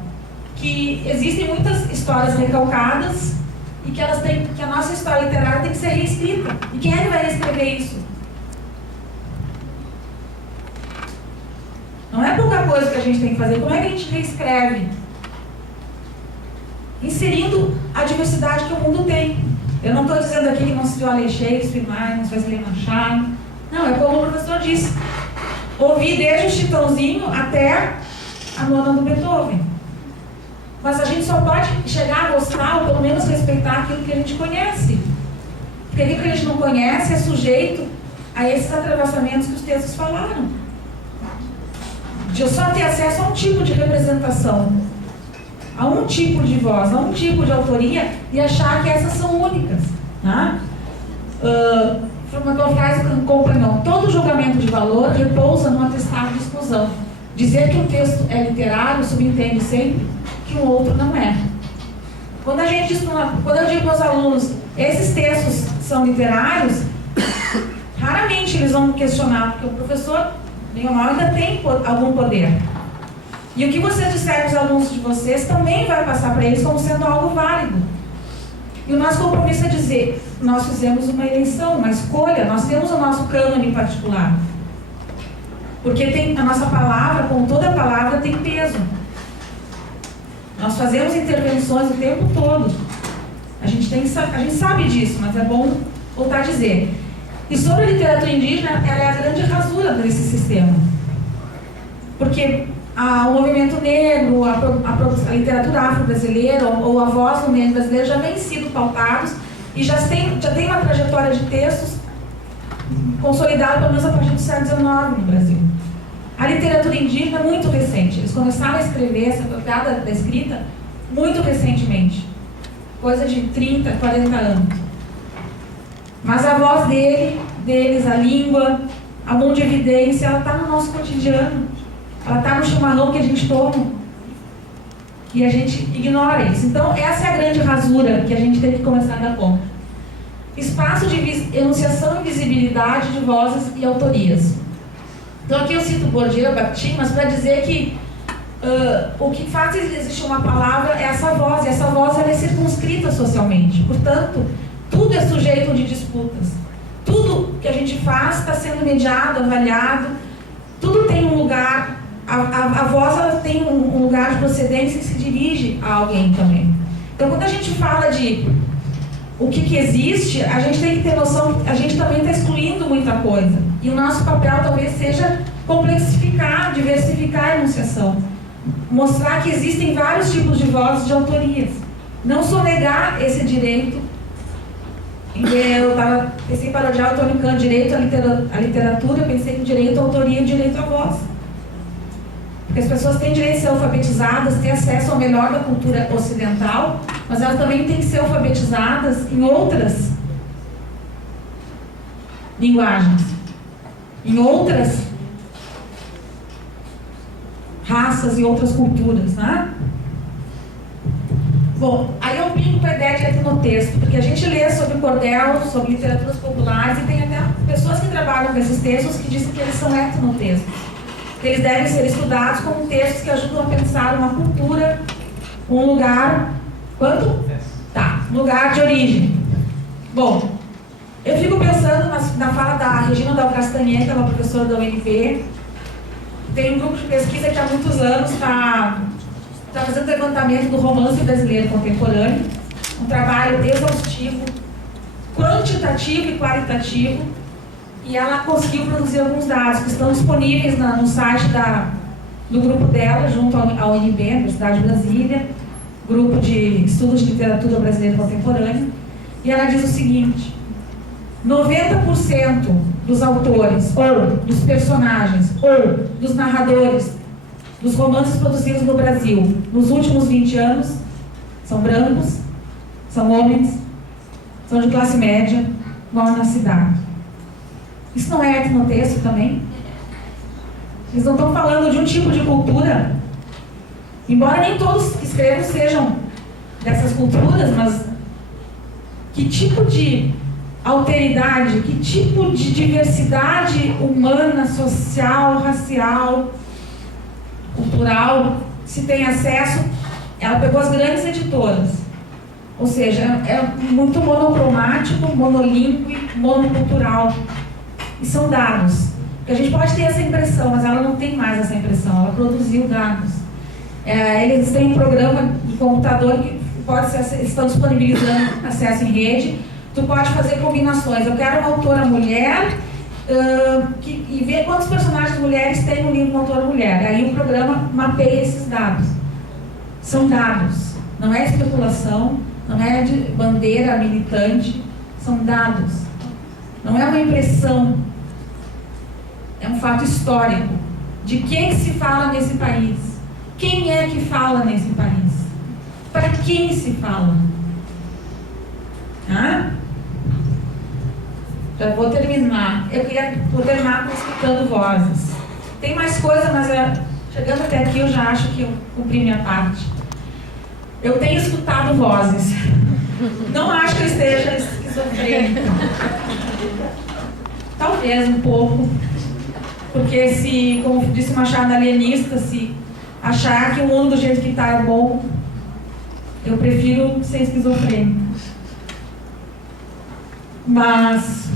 Que existem muitas histórias recalcadas e que a nossa história literária tem que ser reescrita. E quem é que vai reescrever isso? Não é pouca coisa que a gente tem que fazer. Como é que a gente reescreve? Inserindo a diversidade que o mundo tem. Eu não estou dizendo aqui que não se vai ler Shakespeare mais, não se vai ler Machado. Não, é como o professor disse. Ouvi desde o Chitãozinho até a nona do Beethoven. Mas a gente só pode chegar a gostar, ou pelo menos respeitar aquilo que a gente conhece. Porque aquilo que a gente não conhece é sujeito a esses atravessamentos que os textos falaram. De eu só ter acesso a um tipo de representação, a um tipo de voz, a um tipo de autoria, e achar que essas são únicas. Né? complemento. Todo julgamento de valor repousa no atestado de exclusão. Dizer que um texto é literário subentende sempre que o outro não é. Quando eu digo para os alunos, esses textos são literários, raramente eles vão questionar, porque o professor, bem ou mal, ainda tem algum poder. E o que vocês disserem para os alunos de vocês também vai passar para eles como sendo algo válido. E o nosso compromisso é dizer, nós fizemos uma eleição, uma escolha, nós temos o nosso cânone particular. Porque a nossa palavra, como toda palavra, tem peso. Nós fazemos intervenções o tempo todo. A gente sabe disso, mas é bom voltar a dizer. E sobre a literatura indígena, ela é a grande rasura desse sistema. Porque o movimento negro, a literatura afro-brasileira ou a voz do negro brasileiro já vem sido pautados e já tem uma trajetória de textos consolidada pelo menos a partir do século XIX no Brasil. A literatura indígena é muito recente. Eles começaram a escrever essa pegada da escrita muito recentemente. Coisa de 30, 40 anos. Mas a voz deles, a língua, a mão de evidência, ela está no nosso cotidiano. Ela está no chimarrão que a gente toma. E a gente ignora isso. Então, essa é a grande rasura que a gente tem que começar a dar conta. Espaço de enunciação e visibilidade de vozes e autorias. Então, aqui eu cito Bourdieu, Bakhtin, mas para dizer que o que faz existir uma palavra é essa voz. E essa voz ela é circunscrita socialmente. Portanto, tudo é sujeito de disputas. Tudo que a gente faz está sendo mediado, avaliado. Tudo tem um lugar. A voz ela tem um lugar de procedência que se dirige a alguém também. Então, quando a gente fala de o que existe, a gente tem que ter noção que a gente também está excluindo muita coisa. E o nosso papel talvez seja complexificar, diversificar a enunciação. Mostrar que existem vários tipos de vozes de autorias. Não sonegar esse direito. Eu pensei em parodiar o Antônio Cândido, direito à literatura, eu pensei em direito à autoria e direito à voz. Porque as pessoas têm direito de ser alfabetizadas, ter acesso ao melhor da cultura ocidental, mas elas também têm que ser alfabetizadas em outras linguagens, em outras raças e outras culturas, né? Bom, aí eu brinco com a ideia de etnotexto, porque a gente lê sobre cordel, sobre literaturas populares, e tem até pessoas que trabalham com esses textos que dizem que eles são etnotextos. Que eles devem ser estudados como textos que ajudam a pensar uma cultura, um lugar... Quanto? Tá, lugar de origem. Bom, eu fico pensando na fala da Regina Dal Castanhet, que é uma professora da UNB. Tem um grupo de pesquisa que há muitos anos está fazendo levantamento do romance brasileiro contemporâneo. Um trabalho exaustivo, quantitativo e qualitativo. E ela conseguiu produzir alguns dados que estão disponíveis no site do grupo dela, junto à UNB, Universidade de Brasília, grupo de estudos de literatura brasileira contemporânea. E ela diz o seguinte: 90% dos autores, ou dos personagens, ou dos narradores dos romances produzidos no Brasil nos últimos 20 anos são brancos, são homens, são de classe média, moram na cidade. Isso não é etnotexto também? Eles não estão falando de um tipo de cultura, embora nem todos que escrevam sejam dessas culturas, mas que tipo de alteridade, que tipo de diversidade humana, social, racial, cultural se tem acesso? Ela pegou as grandes editoras, ou seja, é muito monocromático, monolíngue, monocultural. E são dados. Porque a gente pode ter essa impressão, mas ela não tem mais essa impressão. Ela produziu dados. Eles têm um programa de computador que estão disponibilizando acesso em rede. Tu pode fazer combinações. Eu quero uma autora mulher e ver quantos personagens mulheres tem no livro uma autora mulher. Aí o programa mapeia esses dados. São dados. Não é especulação, não é de bandeira militante. São dados. Não é uma impressão, é um fato histórico de quem se fala nesse país. Quem é que fala nesse país? Para quem se fala? Já vou terminar. Eu vou terminar com Escutando Vozes. Tem mais coisa, mas chegando até aqui eu já acho que eu cumpri minha parte. Eu tenho escutado vozes. Não acho que eu esteja esquizofrênica. Talvez um pouco. Porque se, como disse Machado alienista, se achar que o mundo do jeito que está é bom, eu prefiro ser esquizofrênica. Mas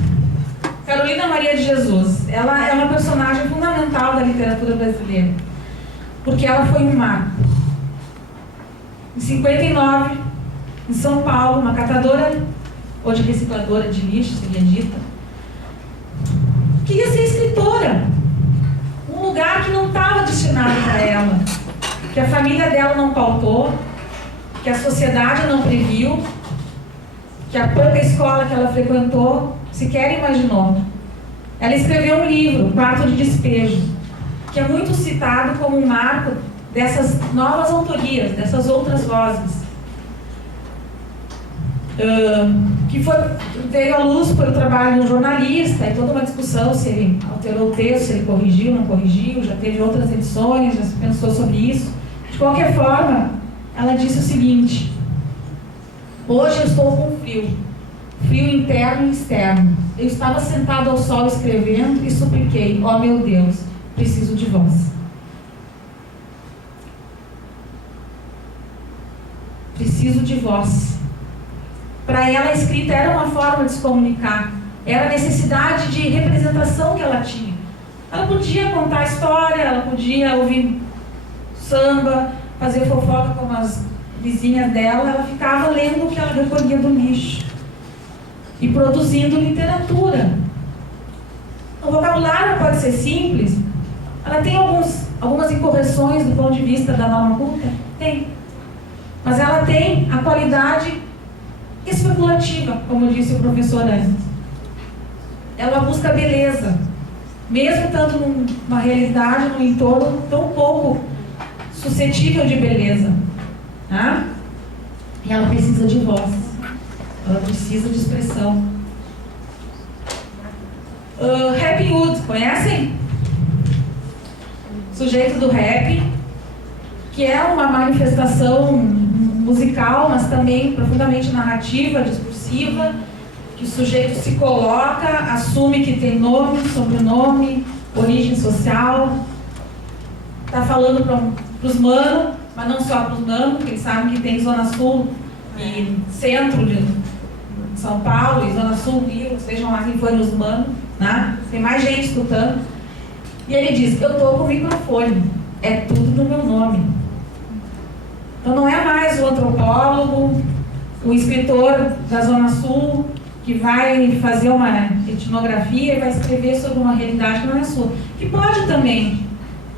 Carolina Maria de Jesus, ela é uma personagem fundamental da literatura brasileira, porque ela foi um marco. Em 59, em São Paulo, uma catadora, hoje recicladora de lixo, seria dita, queria ser escritora. Um lugar que não estava destinado para ela, que a família dela não pautou, que a sociedade não previu, que a pouca escola que ela frequentou sequer imaginou. Ela escreveu um livro, Quarto de Despejo, que é muito citado como um marco dessas novas autorias, dessas outras vozes, que veio à luz pelo trabalho de um jornalista e toda uma discussão se ele alterou o texto, se ele corrigiu, não corrigiu, já teve outras edições, já se pensou sobre isso. De qualquer forma, ela disse o seguinte: hoje eu estou com frio interno e externo. Eu estava sentado ao sol escrevendo e supliquei: ó meu Deus, preciso de vós. Preciso de vós. Para ela, a escrita era uma forma de se comunicar, era a necessidade de representação que ela tinha. Ela podia contar história, ela podia ouvir samba, fazer fofoca como as vizinhas dela, ela ficava lendo o que ela recolhia do lixo e produzindo literatura. O vocabulário pode ser simples, ela tem algumas incorreções do ponto de vista da norma culta? Tem. Mas ela tem a qualidade especulativa, como disse o professor antes. Ela busca beleza, mesmo estando numa realidade, num entorno tão pouco suscetível de beleza. Tá? E ela precisa de voz, ela precisa de expressão. Happy Wood, conhecem? Sujeito do rap, que é uma manifestação musical, mas também profundamente narrativa, discursiva, que o sujeito se coloca, assume que tem nome, sobrenome, origem social, está falando para os manos, mas não só para os manos, porque eles sabem que tem Zona Sul e centro de São Paulo, e Zona Sul, Rio, sejam lá quem forem os manos, né? Tem mais gente escutando. E ele diz: eu estou com o microfone, é tudo do meu nome. Então não é mais o antropólogo, o escritor da Zona Sul, que vai fazer uma etnografia e vai escrever sobre uma realidade que não é sua. Que pode também.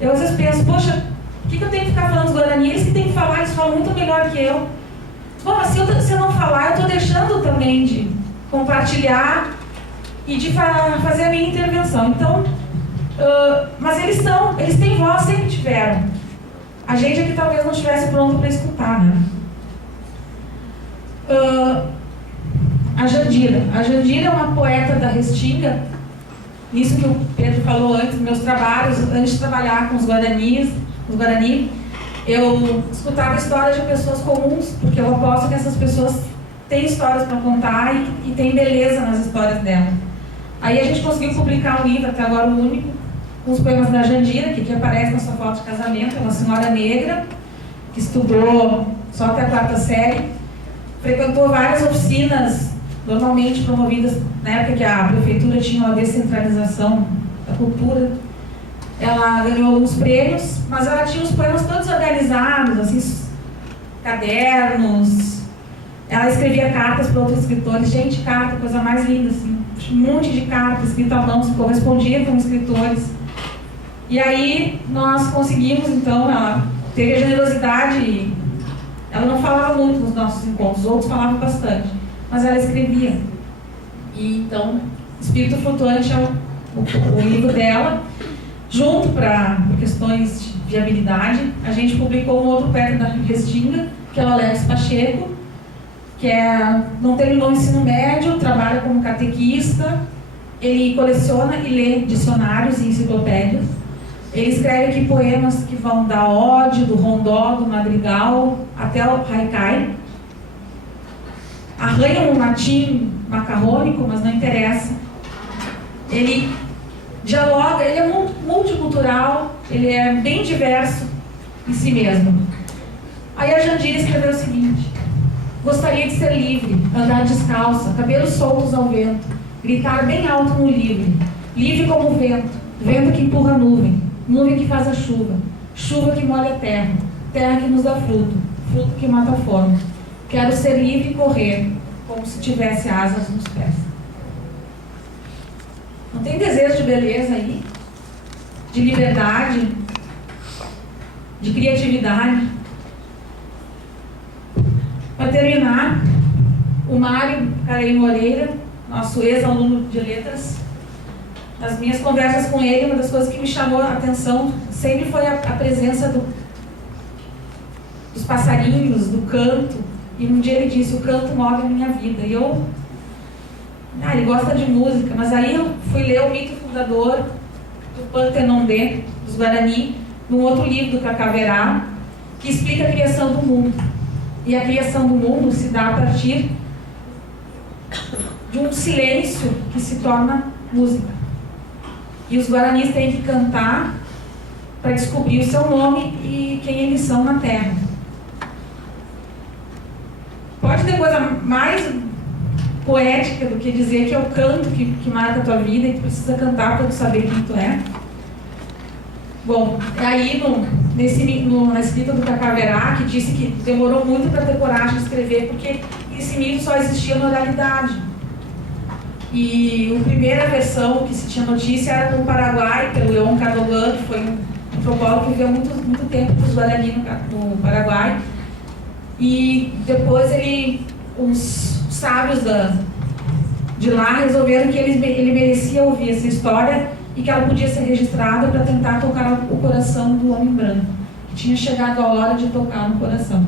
Eu às vezes penso: poxa, por que eu tenho que ficar falando dos Guarani? Eles que têm que falar, eles falam muito melhor que eu. Bom, mas se eu não falar, eu estou deixando também de compartilhar e de fazer a minha intervenção. Então, mas eles têm voz, sempre tiveram. A gente é que talvez não estivesse pronto para escutar, né? A Jandira. A Jandira é uma poeta da Restinga. Isso que o Pedro falou antes, meus trabalhos, antes de trabalhar com os Guarani, eu escutava histórias de pessoas comuns, porque eu aposto que essas pessoas têm histórias para contar e têm beleza nas histórias delas. Aí a gente conseguiu publicar um livro, até agora o único, com os poemas da Jandira, que aparece na sua foto de casamento. É uma senhora negra, que estudou só até a 4ª série, frequentou várias oficinas, normalmente promovidas na época que a prefeitura tinha uma descentralização da cultura. Ela ganhou alguns prêmios, mas ela tinha os poemas todos organizados, assim, cadernos. Ela escrevia cartas para outros escritores. Gente, carta, coisa mais linda, assim. Um monte de cartas escritas à mão, se correspondia com escritores. E aí nós conseguimos, então, ela teve a generosidade, e ela não falava muito nos nossos encontros, outros falavam bastante, mas ela escrevia. E então, Espírito Flutuante é o livro dela. Junto, por questões de viabilidade, a gente publicou um outro poeta da Restinga, que é o Alex Pacheco, que não terminou o ensino médio, trabalha como catequista, Ele coleciona e lê dicionários e enciclopédias. Ele escreve aqui poemas que vão da ode, do rondó, do madrigal, até o haikai. Arranha um latim macarrônico, mas não interessa. Ele dialoga, ele é multicultural, ele é bem diverso em si mesmo. Aí a Jandira escreveu o seguinte: gostaria de ser livre, andar descalça, cabelos soltos ao vento, gritar bem alto no livre, livre como o vento, vento que empurra a nuvem, nuvem que faz a chuva, chuva que molha a terra, terra que nos dá fruto, fruto que mata a fome. Quero ser livre e correr, como se tivesse asas nos pés. Não tem desejo de beleza aí? De liberdade? De criatividade? Para terminar, o Mário Careim Moreira, nosso ex-aluno de letras, nas minhas conversas com ele, uma das coisas que me chamou a atenção sempre foi a presença dos passarinhos, do canto. E um dia ele disse: o canto move a minha vida. E eu... ele gosta de música, mas aí eu fui ler o mito fundador do Pantenondê, dos Guarani, num outro livro do Cacaverá, que explica a criação do mundo. E a criação do mundo se dá a partir de um silêncio que se torna música. E os guaranis têm que cantar para descobrir o seu nome e quem eles são na Terra. Pode ter coisa mais poética do que dizer que é o canto que marca a tua vida e tu precisa cantar para tu saber quem tu é? Bom, aí na escrita do Cacaverá, que disse que demorou muito para ter coragem de escrever, porque esse mito só existia na oralidade. E a primeira versão que se tinha notícia era no Paraguai, pelo Leon Cadogan, que foi um antropólogo que viveu muito tempo com os Guarani no Paraguai. E depois os sábios de lá resolveram que ele merecia ouvir essa história e que ela podia ser registrada para tentar tocar o coração do homem branco, que tinha chegado a hora de tocar no coração.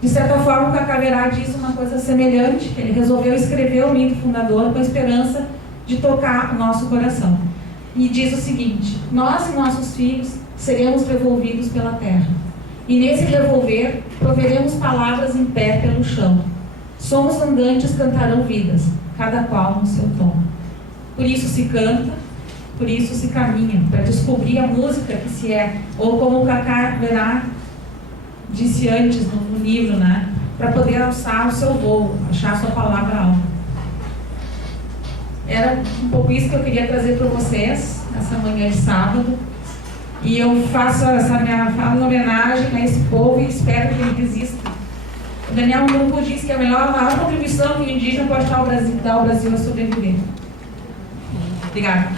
De certa forma, o Cacaverá diz uma coisa semelhante, que ele resolveu escrever o mito fundador com a esperança de tocar o nosso coração. E diz o seguinte: nós e nossos filhos seremos revolvidos pela terra. E nesse revolver, proveremos palavras em pé pelo chão. Somos andantes, cantarão vidas, cada qual no seu tom. Por isso se canta, por isso se caminha, para descobrir a música que se é, ou como o Cacaverá disse antes no livro, né? Para poder alçar o seu voo, achar a sua palavra alta. Era um pouco isso que eu queria trazer para vocês, essa manhã de sábado. E eu faço essa minha fala em homenagem a esse povo e espero que ele desista. O Daniel Murumbu disse que a maior contribuição que o indígena pode dar ao Brasil a sobreviver. Obrigada.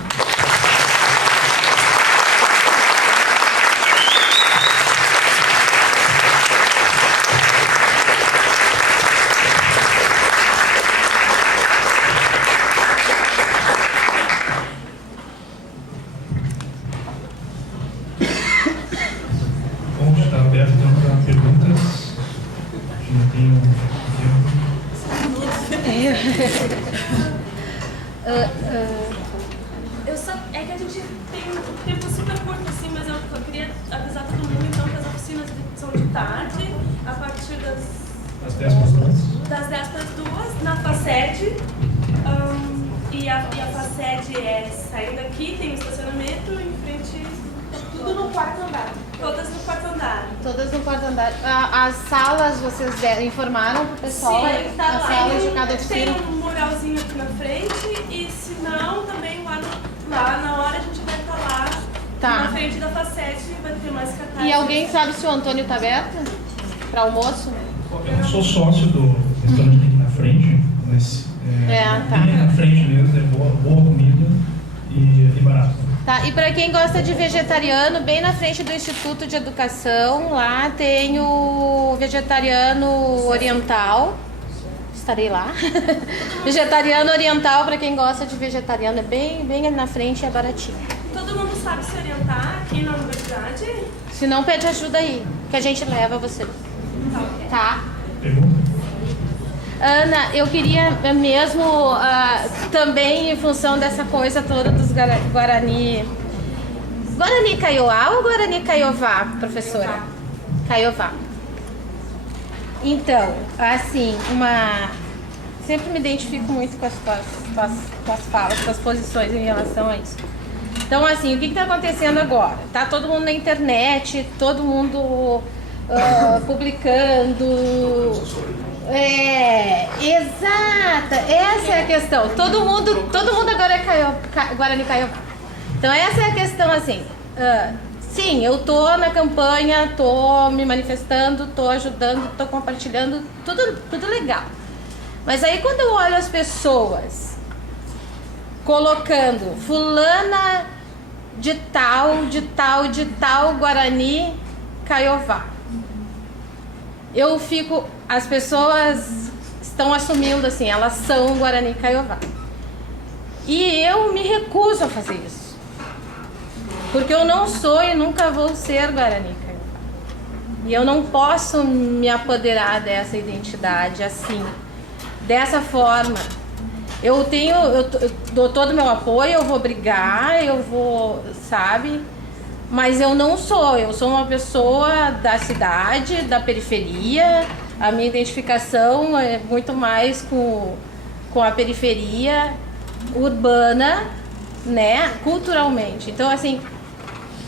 É que a gente tem um tempo super curto, assim, mas eu queria avisar todo mundo então que as oficinas são de tarde, a partir das 10 para as 2 na FACED. E a FACED é saindo aqui, tem um estacionamento em frente. Tudo no quarto andar. Todas no quarto andar. Todas no quarto andar. As salas, vocês informaram pro pessoal? Sim, tá as lá. salas de cada oficina? Tem um muralzinho aqui na frente e se não, também lá na hora a gente vai estar lá na frente da FACED, vai ter mais cartazes. E alguém sabe se o Antônio tá aberto para almoço? Eu não sou sócio do restaurante aqui na frente, mas bem na frente mesmo, é boa comida e barato. Tá, e para quem gosta de vegetariano, bem na frente do Instituto de Educação, lá tem o vegetariano oriental. Estarei lá. Vegetariano oriental, para quem gosta de vegetariano, é bem ali na frente e é baratinho. Todo mundo sabe se orientar aqui na universidade? Se não, pede ajuda aí, que a gente leva você. Tá, ok. Tá? Pergunta? Ana, eu queria mesmo, também em função dessa coisa toda dos Guarani... Guarani Kaiowá ou Guarani Kaiowá, professora? Kaiowá. Então, assim, sempre me identifico muito com as tuas falas, com as posições em relação a isso. Então, assim, o que está acontecendo agora? Tá todo mundo na internet, todo mundo publicando. Exata, essa é a questão. Todo mundo agora é Guarani Kaiowá. Então, essa é a questão, assim. Sim, eu tô na campanha, tô me manifestando, tô ajudando, tô compartilhando, tudo legal. Mas aí quando eu olho as pessoas colocando fulana de tal Guarani Kaiowá, eu fico, as pessoas estão assumindo assim, elas são Guarani Kaiowá. E eu me recuso a fazer isso. Porque eu não sou e nunca vou ser Guarani Kaiowá. E eu não posso me apoderar dessa identidade assim, dessa forma. Eu dou todo o meu apoio, eu vou brigar, eu vou, sabe? Mas eu não sou, eu sou uma pessoa da cidade, da periferia. A minha identificação é muito mais com a periferia urbana, né, culturalmente. Então, assim,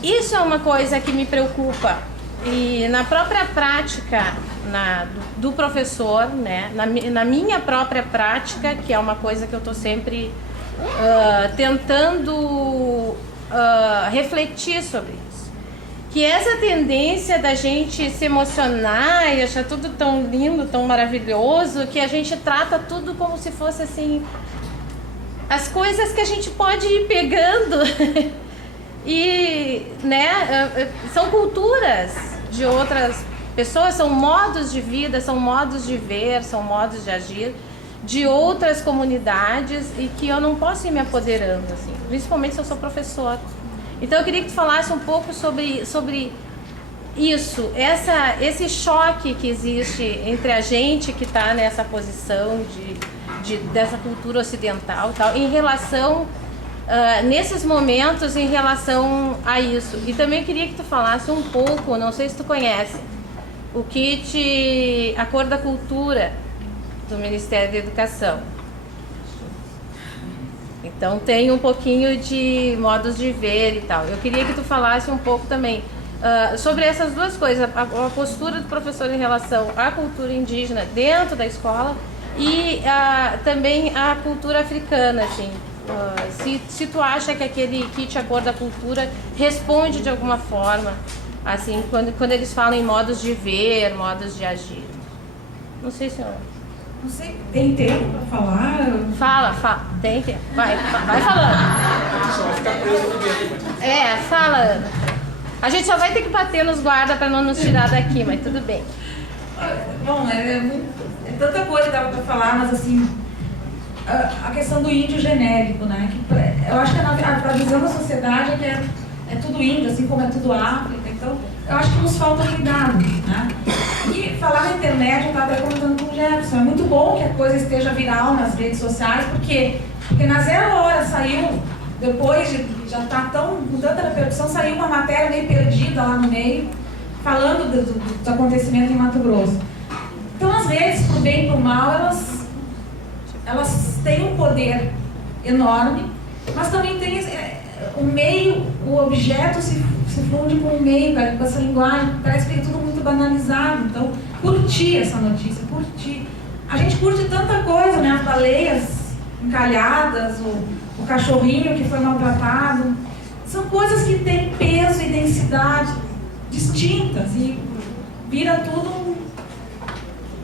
isso é uma coisa que me preocupa. E na própria prática do professor, né, na minha própria prática, que é uma coisa que eu estou sempre tentando refletir sobre isso, que essa tendência da gente se emocionar e achar tudo tão lindo, tão maravilhoso, que a gente trata tudo como se fosse assim, as coisas que a gente pode ir pegando e, né, são culturas de outras pessoas, são modos de vida, são modos de ver, são modos de agir de outras comunidades e que eu não posso ir me apoderando, assim, principalmente se eu sou professor. Então eu queria que tu falasse um pouco sobre isso, esse choque que existe entre a gente que está nessa posição dessa cultura ocidental, tal, em relação, nesses momentos, em relação a isso. E também queria que tu falasse um pouco, não sei se tu conhece, o kit A Cor da Cultura do Ministério da Educação. Então tem um pouquinho de modos de ver e tal. Eu queria que tu falasse um pouco também sobre essas duas coisas, a postura do professor em relação à cultura indígena dentro da escola e também a cultura africana, assim. Se tu acha que aquele kit A Cor da Cultura responde de alguma forma, assim, quando eles falam em modos de ver, modos de agir. Não sei se eu... Não sei, tem tempo para falar? Fala, tem tempo. Vai falando. Fala, Ana. A gente só vai ter que bater nos guardas para não nos tirar daqui, mas tudo bem. Bom, é tanta coisa que dava para falar, mas assim, a questão do índio genérico, né? Que, eu acho que a visão da sociedade é que é tudo índio, assim como é tudo África. Então, eu acho que nos falta cuidado, né? E falar na internet, eu estava até comentando com o Jefferson, é muito bom que a coisa esteja viral nas redes sociais, porque na 0 hora saiu, depois de já estar com tanta repercussão, saiu uma matéria meio perdida lá no meio, falando dos acontecimentos em Mato Grosso. Então as redes, pro bem e pro mal, elas têm um poder enorme, mas também tem o meio, o objeto se funde com o meio, cara, com essa linguagem, parece que é tudo muito banalizado. Então, curtir essa notícia, curtir. A gente curte tanta coisa, né? As baleias encalhadas, o cachorrinho que foi maltratado. São coisas que têm peso e densidade distintas e vira tudo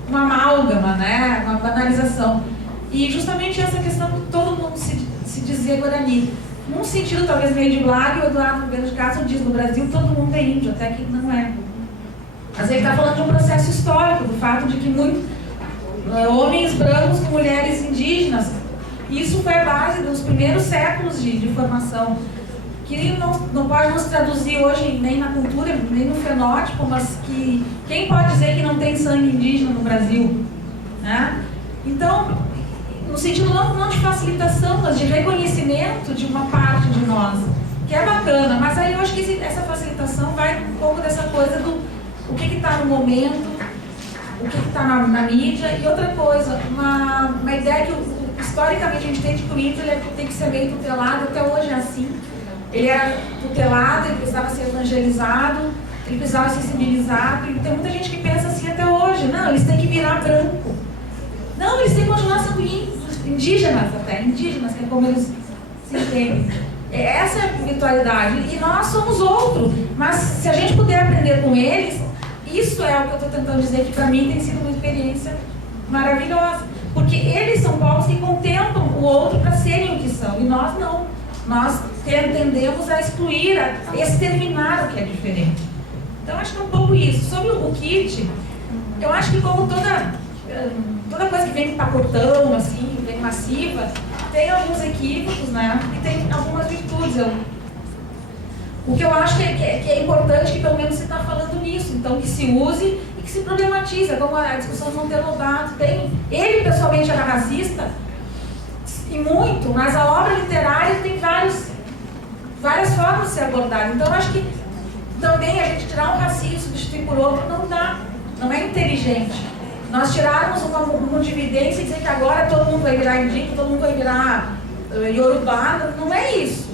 uma amálgama, né? Uma banalização. E justamente essa questão de todo mundo se dizer Guarani. Num sentido talvez meio de blague, o Eduardo Ribeiro de Castro diz: no Brasil todo mundo é índio, até que não é. Mas ele está falando de um processo histórico, do fato de que muitos homens brancos com mulheres indígenas, isso foi a base dos primeiros séculos de formação, que não pode nos traduzir hoje nem na cultura, nem no fenótipo, mas que quem pode dizer que não tem sangue indígena no Brasil, né? Então, no sentido não de facilitação, mas de reconhecimento de uma parte de nós, que é bacana, mas aí eu acho que essa facilitação vai um pouco dessa coisa do o que está no momento, o que está na mídia, e outra coisa, uma ideia que historicamente a gente tem de que o índio tem que ser meio tutelado, até hoje é assim. Ele é tutelado, ele precisava ser evangelizado, ele precisava ser sensibilizado, e tem muita gente que pensa assim até hoje, não, eles têm que virar branco. Não, eles têm que continuar sendo indígenas até, indígenas, que é como eles se entendem. Essa é a virtualidade, e nós somos outros, mas se a gente puder aprender com eles, isso é o que eu estou tentando dizer, que para mim tem sido uma experiência maravilhosa, porque eles são povos que contemplam o outro para serem o que são, e nós não. Nós tendemos a excluir, a exterminar o que é diferente. Então, acho que é um pouco isso. Sobre o kit, eu acho que como toda coisa que vem pacotão, assim, vem massiva, tem alguns equívocos, né? E tem algumas virtudes. O que eu acho que é importante, que pelo menos se está falando nisso. Então, que se use e que se problematize. Como a discussão do Monteiro Lobato. Ele, pessoalmente, era racista, e muito, mas a obra literária tem várias formas de ser abordada. Então, eu acho que também a gente tirar um racismo, substituir por outro, não dá. Não é inteligente. Nós tirarmos uma dividência e dizer que agora todo mundo vai virar indígena, todo mundo vai virar iorubá, não é isso.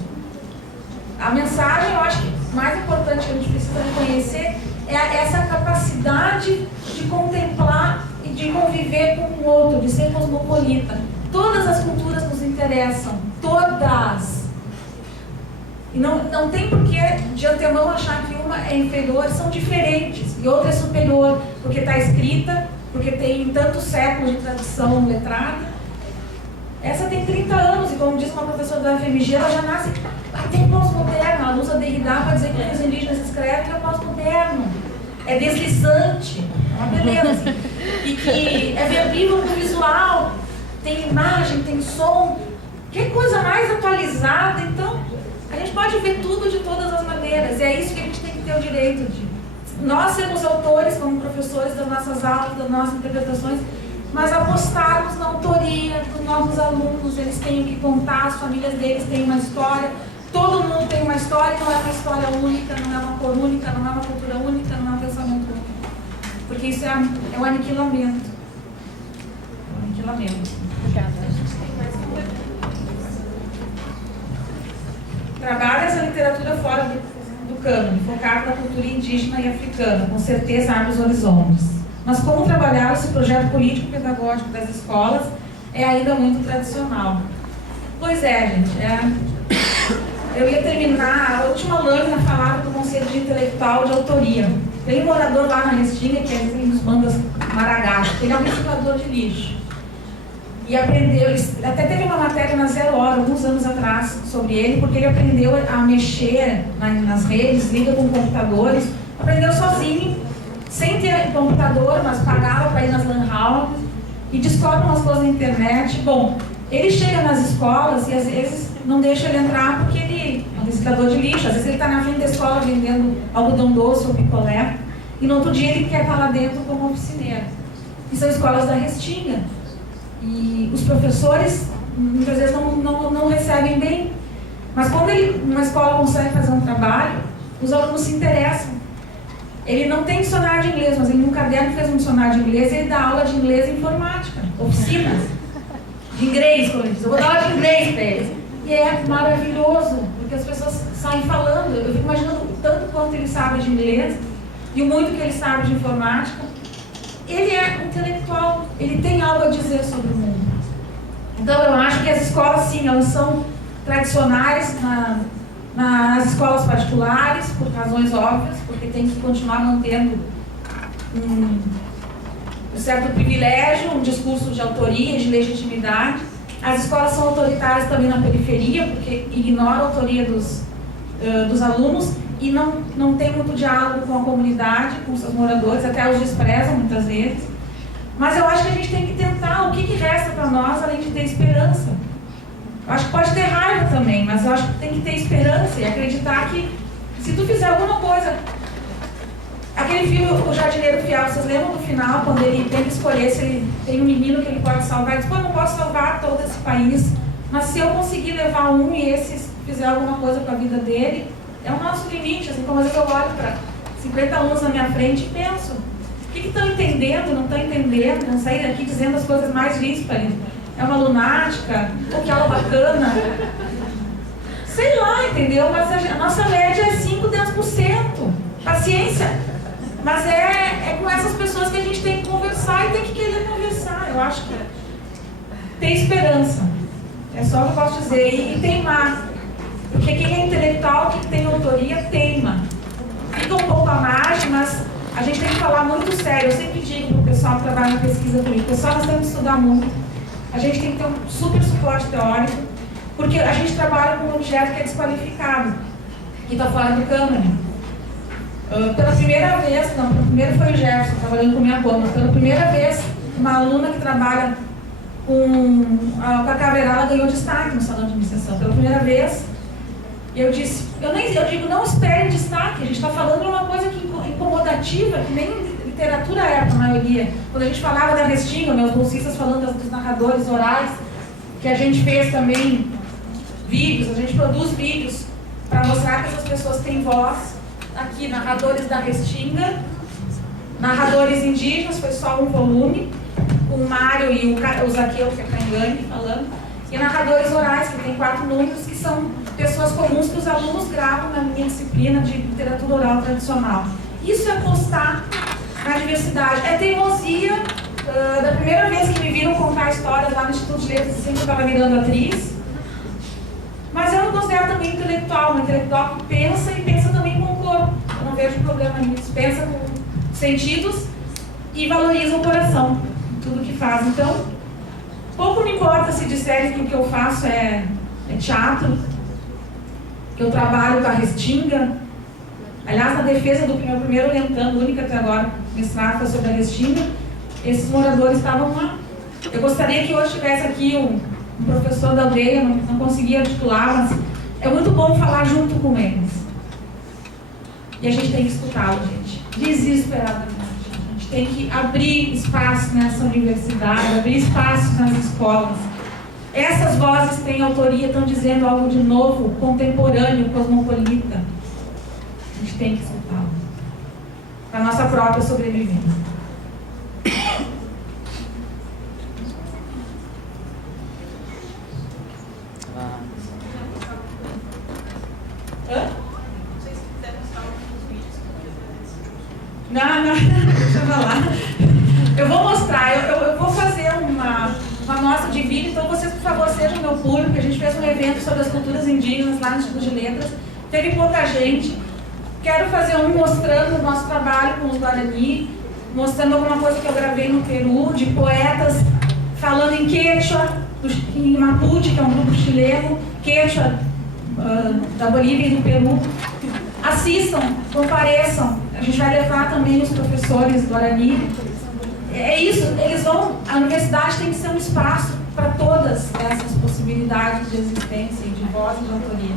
A mensagem, eu acho que mais importante que a gente precisa reconhecer é essa capacidade de contemplar e de conviver com o outro, de ser cosmopolita. Todas as culturas nos interessam, todas. E não tem por que de antemão achar que uma é inferior, são diferentes, e outra é superior, porque está escrita, porque tem tantos séculos de tradição letrada. Essa tem 30 anos, e como diz uma professora da FMG, ela já nasce até pós-moderna. Ela usa Derrida para dizer que os indígenas escrevem, é pós-moderno. É deslizante, é uma beleza. E que é verbívoro no visual, tem imagem, tem som. Que coisa mais atualizada. Então, a gente pode ver tudo de todas as maneiras. E é isso que a gente tem que ter o direito de. Nós sermos autores, como professores das nossas aulas, das nossas interpretações, mas apostarmos na autoria dos nossos alunos. Eles têm o que contar, as famílias deles têm uma história. Todo mundo tem uma história, não é uma história única, não é uma cor única, não é uma cultura única, não é um pensamento único. Porque isso é um aniquilamento. Um aniquilamento. Obrigada. Trabalha essa literatura fora do cânone, focada na cultura indígena e africana, com certeza abre os horizontes. Mas como trabalhar esse projeto político-pedagógico das escolas é ainda muito tradicional. Pois é, gente, eu ia terminar, a última lâmina falava do conceito de intelectual de autoria. Tem um morador lá na Restinga, que nos manda Maragato, ele é um reciclador de lixo. E aprendeu, até teve uma matéria na Zero Hora, alguns anos atrás, sobre ele, porque ele aprendeu a mexer nas redes, lida com computadores, aprendeu sozinho, sem ter computador, mas pagava para ir nas lan houses e descobre umas coisas na internet. Bom, ele chega nas escolas e às vezes não deixa ele entrar porque ele é um reciclador de lixo, às vezes ele está na frente da escola vendendo algodão doce ou picolé, e no outro dia ele quer estar lá dentro como oficineiro. E são escolas da Restinga. E os professores, muitas vezes, não recebem bem. Mas quando uma escola consegue fazer um trabalho, os alunos se interessam. Ele não tem dicionário de inglês, mas ele no caderno fez um dicionário de inglês e ele dá aula de inglês e informática, oficinas de inglês, como ele diz. Eu vou dar aula de inglês para eles. E é maravilhoso, porque as pessoas saem falando. Eu fico imaginando o tanto quanto ele sabe de inglês e o muito que ele sabe de informática. Ele é intelectual, ele tem algo a dizer sobre o mundo. Então eu acho que as escolas, sim, elas são tradicionais nas escolas particulares, por razões óbvias, porque tem que continuar mantendo um certo privilégio, um discurso de autoria, de legitimidade. As escolas são autoritárias também na periferia, porque ignoram a autoria dos alunos, e não tem muito diálogo com a comunidade, com os seus moradores, até os desprezam muitas vezes. Mas eu acho que a gente tem que tentar, o que resta para nós, além de ter esperança. Eu acho que pode ter raiva também, mas eu acho que tem que ter esperança e acreditar que se tu fizer alguma coisa, aquele filme O Jardineiro Fiel, vocês lembram do final, quando ele tem que escolher se ele tem um menino que ele pode salvar? Ele diz, pô, eu não posso salvar todo esse país, mas se eu conseguir levar um e esse fizer alguma coisa com a vida dele, é o nosso limite. Assim como às vezes eu olho para 50 alunos na minha frente e penso, o que estão entendendo, não estão entendendo, não sair daqui dizendo as coisas mais díspares. É uma lunática, ou que aula bacana. Sei lá, entendeu? Mas a nossa média é 5, 10%. Paciência. Mas é com essas pessoas que a gente tem que conversar e tem que querer conversar. Eu acho que tem esperança. É só o que eu posso dizer. E teimar. Porque quem é intelectual, quem tem autoria, teima. Fica um pouco à margem, mas a gente tem que falar muito sério. Eu sempre digo para o pessoal que trabalha na pesquisa comigo, pessoal, nós temos que estudar muito. A gente tem que ter um super suporte teórico, porque a gente trabalha com um objeto que é desqualificado, que está fora do cânone. Pela primeira vez, primeiro foi o Gerson, trabalhando com minha goma, pela primeira vez, uma aluna que trabalha com a Caverala ganhou destaque no salão de iniciação, pela primeira vez. E eu disse, eu digo, não espere destaque, a gente está falando de uma coisa incomodativa, que nem literatura é para a maioria. Quando a gente falava da Restinga, meus bolsistas falando dos narradores orais, que a gente fez também vídeos, a gente produz vídeos para mostrar que essas pessoas têm voz. Aqui, narradores da Restinga, narradores indígenas, foi só um volume, o Mário e o Zaqueu, que é Caingani, falando, e narradores orais, que tem 4 números, que são pessoas comuns que os alunos gravam na minha disciplina de literatura oral tradicional. Isso é apostar na diversidade. É teimosia. Da primeira vez que me viram contar histórias lá no Instituto de Letras, sempre estava virando atriz. Mas eu não considero também intelectual, uma intelectual que pensa e pensa também com o corpo. Eu não vejo problema nisso. Pensa com sentidos e valoriza o coração, tudo que faz. Então, pouco me importa se disserem que o que eu faço é teatro, que eu trabalho com a Restinga. Aliás, na defesa do meu primeiro orientando, única até agora, mestrado foi sobre a Restinga, esses moradores estavam lá. Eu gostaria que hoje tivesse aqui um professor da aldeia, não conseguia articular, mas é muito bom falar junto com eles. E a gente tem que escutá-lo, gente, desesperadamente. A gente tem que abrir espaço nessa universidade, abrir espaço nas escolas. Essas vozes têm autoria, estão dizendo algo de novo, contemporâneo, cosmopolita. A gente tem que escutá-lo. Para a nossa própria sobrevivência. Não, deixa eu falar. Eu vou mostrar, eu vou fazer uma mostra de vídeo, então vocês, por favor, sejam meu público. A gente fez um evento sobre as culturas indígenas lá no Instituto de Letras, teve pouca gente. Quero fazer um mostrando o nosso trabalho com os Guarani, mostrando alguma coisa que eu gravei no Peru, de poetas falando em Quechua, em Mapuche, que é um grupo chileno, Quechua da Bolívia e do Peru. Assistam, compareçam. A gente vai levar também os professores Guarani. É isso, a universidade tem que ser um espaço para todas essas possibilidades de existência, de voz e de autoria.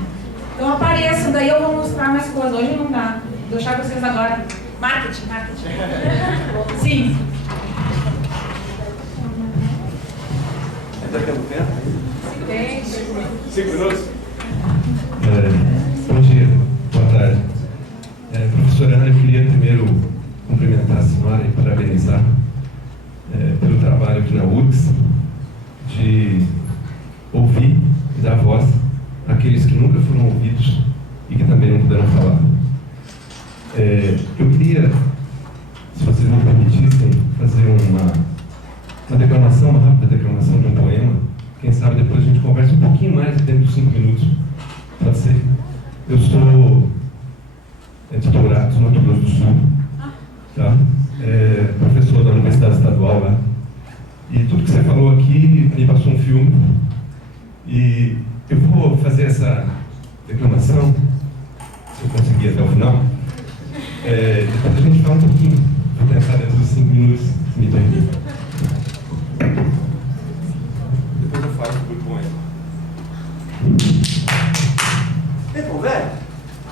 Então apareçam, daí eu vou mostrar mais coisas. Hoje não dá, vou deixar vocês agora. Marketing. Sim. Ainda temos tempo? 5 minutos? Bom dia, boa tarde. Professora Ana, eu queria primeiro cumprimentar a senhora e parabenizar pelo trabalho aqui na URGS, de ouvir e dar voz àqueles que nunca foram ouvidos e que também não puderam falar. Eu queria, se vocês me permitissem, fazer uma declamação, uma rápida declamação de um poema. Quem sabe depois a gente conversa um pouquinho mais dentro de 5 minutos. Pode ser? Eu sou de Dourados, no Mato Grosso do Sul, tá? Professor da Universidade Estadual lá. E tudo que você falou aqui me passou um filme. E eu vou fazer essa declamação, se eu conseguir até o final. Depois a gente fala um pouquinho. Vou tentar dentro dos 5 minutos, se me permite. Depois eu falo sobre o poema. Tempo, velho?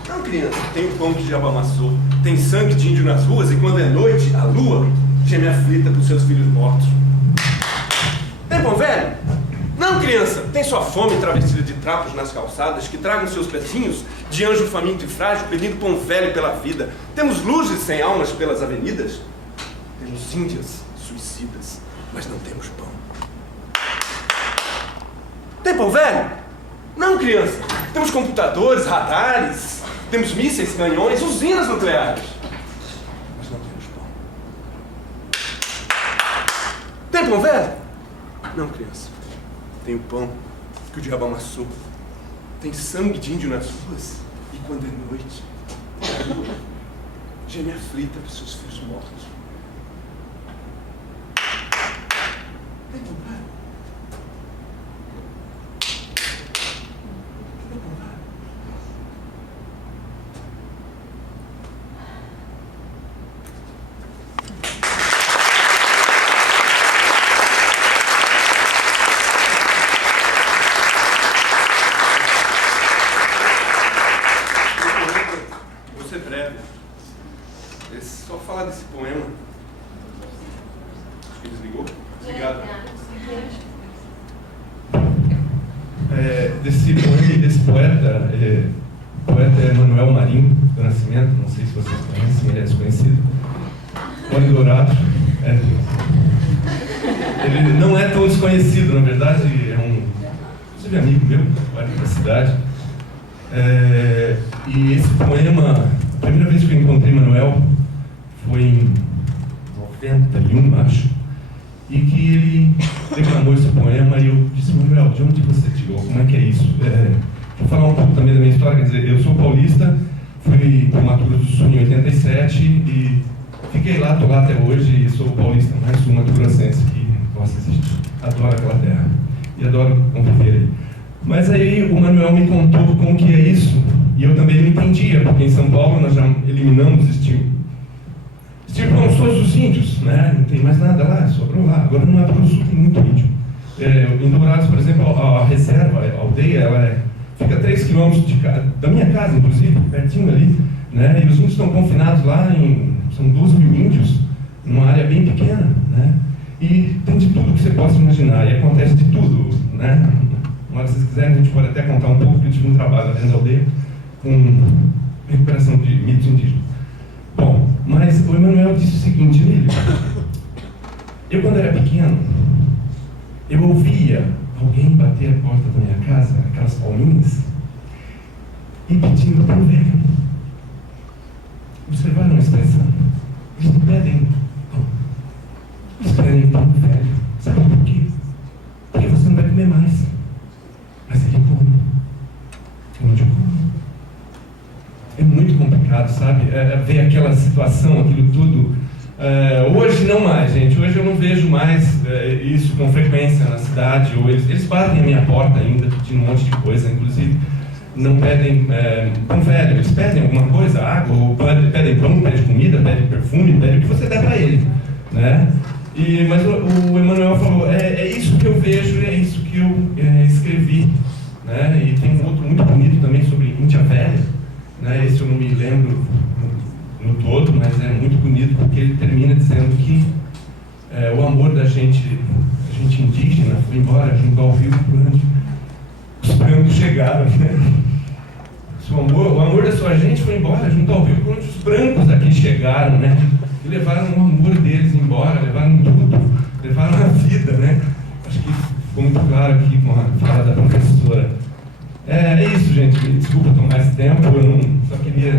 Não, criança. tem o pão que o diabo amassou, tem sangue de índio nas ruas, e quando é noite, a lua geme aflita por seus filhos mortos. Tem pão velho? Não, criança, tem sua fome travestida de trapos nas calçadas, que tragam seus pezinhos de anjo faminto e frágil, pedindo pão velho pela vida. Temos luzes sem almas pelas avenidas, temos índias suicidas, mas não temos pão. Tem pão velho? Não, criança, temos computadores, radares, temos mísseis, canhões, usinas nucleares, mas não temos pão. Tem pão velho? Não, criança. Tem o pão que o diabo amassou. Tem sangue de índio nas ruas. E quando é noite, a lua geme aflita por seus filhos mortos. Tem pão velho? Tem pão velho? Só falar desse poema. Acho que desligou. Obrigado. Desse poema e desse poeta, o poeta é Manuel Marinho do Nascimento, não sei se vocês conhecem, ele é desconhecido. Mãe Dourado. Ele não é tão desconhecido, na verdade, é inclusive amigo meu, poeta da cidade. E esse poema, a primeira vez que eu encontrei Manuel foi em 91, acho, e que ele declamou esse poema e eu disse: Manuel, de onde você tirou? Como é que é isso? Vou falar um pouco também da minha história, quer dizer, eu sou paulista, fui para o Mato Grosso do Sul em 87 e fiquei lá, estou lá até hoje e sou paulista, mais um mato-grossense que gosta de existir. Adoro aquela terra e adoro conviver aí. Mas aí o Manuel me contou como que é isso e eu também não entendia, porque em São Paulo nós já eliminamos estirpamos todos os índios, né? Não tem mais nada lá, sobrou lá. Agora no Mato Grosso do Sul tem muito índio. Em Dourados, por exemplo, a reserva, a aldeia, ela fica a 3 quilômetros da minha casa, inclusive, pertinho ali, né? E os índios estão confinados lá, são 12 mil índios, numa área bem pequena, né? E tem de tudo que você possa imaginar, e acontece de tudo, né? Mas se vocês quiserem, a gente pode até contar um pouco, porque eu tive um trabalho dentro da aldeia com recuperação de mitos indígenas. Bom, mas o Emanuel disse o seguinte nele: eu quando era pequeno, eu ouvia alguém bater a porta da minha casa, aquelas palminhas, e pedindo pão velho. Observaram a expressão? Eles não pedem pão, eles pedem pão velho. Sabe por quê? Porque você não vai comer mais. Mas ele come. Onde eu como? É muito complicado, sabe? Ver aquela situação, aquilo tudo. Hoje não mais, gente. Hoje eu não vejo mais isso com frequência na cidade. Ou eles batem a minha porta ainda, pedindo um monte de coisa. Inclusive, não pedem pão velho. Eles pedem alguma coisa, água, ou pedem pão, pedem comida, pedem perfume, pedem o que você der para ele, né? Mas o Emanuel falou: é isso que eu vejo, é isso que eu escrevi, né? E tem um outro muito bonito também sobre Índia Velha, né? Esse eu não me lembro no todo, mas é muito bonito porque ele termina dizendo que o amor da gente indígena foi embora junto ao rio quando os brancos chegaram, né? O amor da sua gente foi embora junto ao rio quando os brancos aqui chegaram, né? E levaram o amor deles embora, levaram tudo, levaram a vida, né? Acho que ficou muito claro aqui com a fala da professora. É isso, gente. Desculpa tomar esse tempo, eu só queria,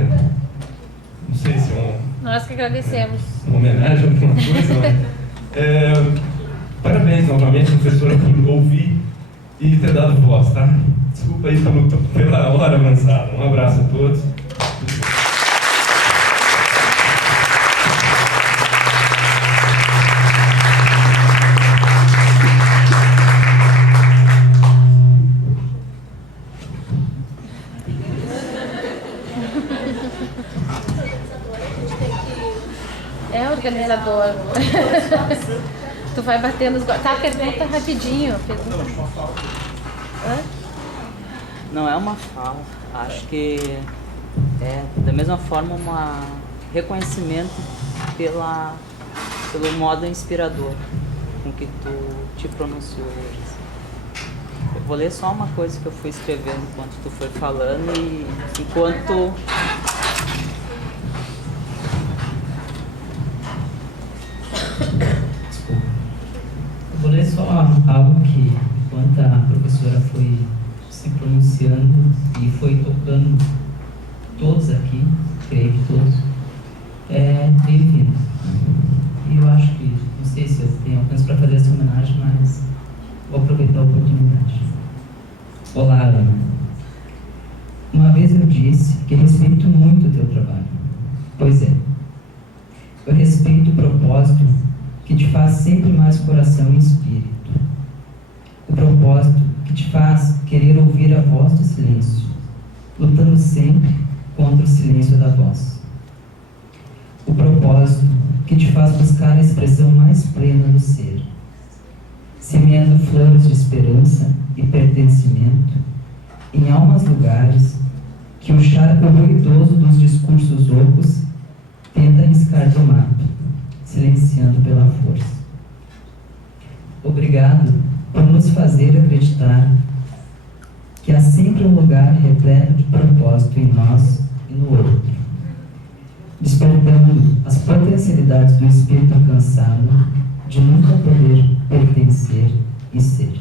não sei se é Nós que agradecemos. Uma homenagem a alguma coisa, mas parabéns novamente, professora, por ouvir e ter dado voz, tá? Desculpa aí pela hora avançada. Um abraço a todos. Organizador. Tu vai bater nos... Tá, pergunta rapidinho. Não é uma fala. Acho que Da mesma forma, um reconhecimento pelo modo inspirador com que tu te pronunciou hoje. Eu vou ler só uma coisa que eu fui escrevendo enquanto tu foi falando e enquanto... Eu vou ler só algo que, enquanto a professora foi se pronunciando e foi tocando todos aqui, creio que todos, veio vindo. E eu acho que, não sei se eu tenho alcance para fazer essa homenagem, mas vou aproveitar a oportunidade. Olá, Ana. Uma vez eu disse que respeito muito o teu trabalho. Pois é. Eu respeito o propósito que te faz sempre mais coração e espírito. O propósito que te faz querer ouvir a voz do silêncio, lutando sempre contra o silêncio da voz. O propósito que te faz buscar a expressão mais plena do ser, semeando flores de esperança e pertencimento em almas lugares que o charco ruidoso dos discursos ocos tenta riscar do mapa, silenciando pela força. Obrigado por nos fazer acreditar que há sempre um lugar repleto de propósito em nós e no outro, despertando as potencialidades do espírito alcançado de nunca poder pertencer e ser.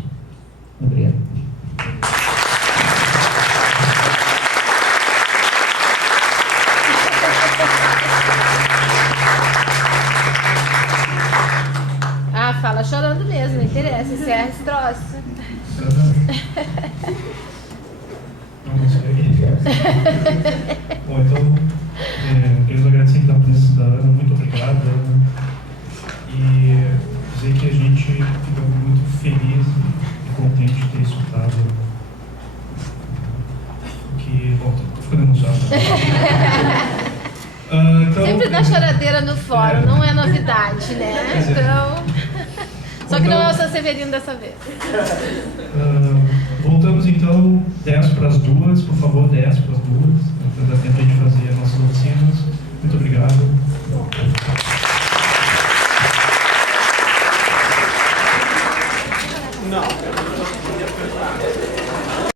Obrigado. Fala chorando mesmo, não interessa, isso é troço. Não sei. Bom, então, queria agradecer então a presença da Ana, muito obrigado, Ana. E dizer que a gente fica muito feliz e contente de ter escutado que, bom, tô ficando emocionado. Então, sempre dá choradeira no fórum, não é novidade, né? Então... Só que não é o São Severino dessa vez. Voltamos então 10 para as 2, por favor, 10 para as 2, para dar tempo de fazer as nossas oficinas.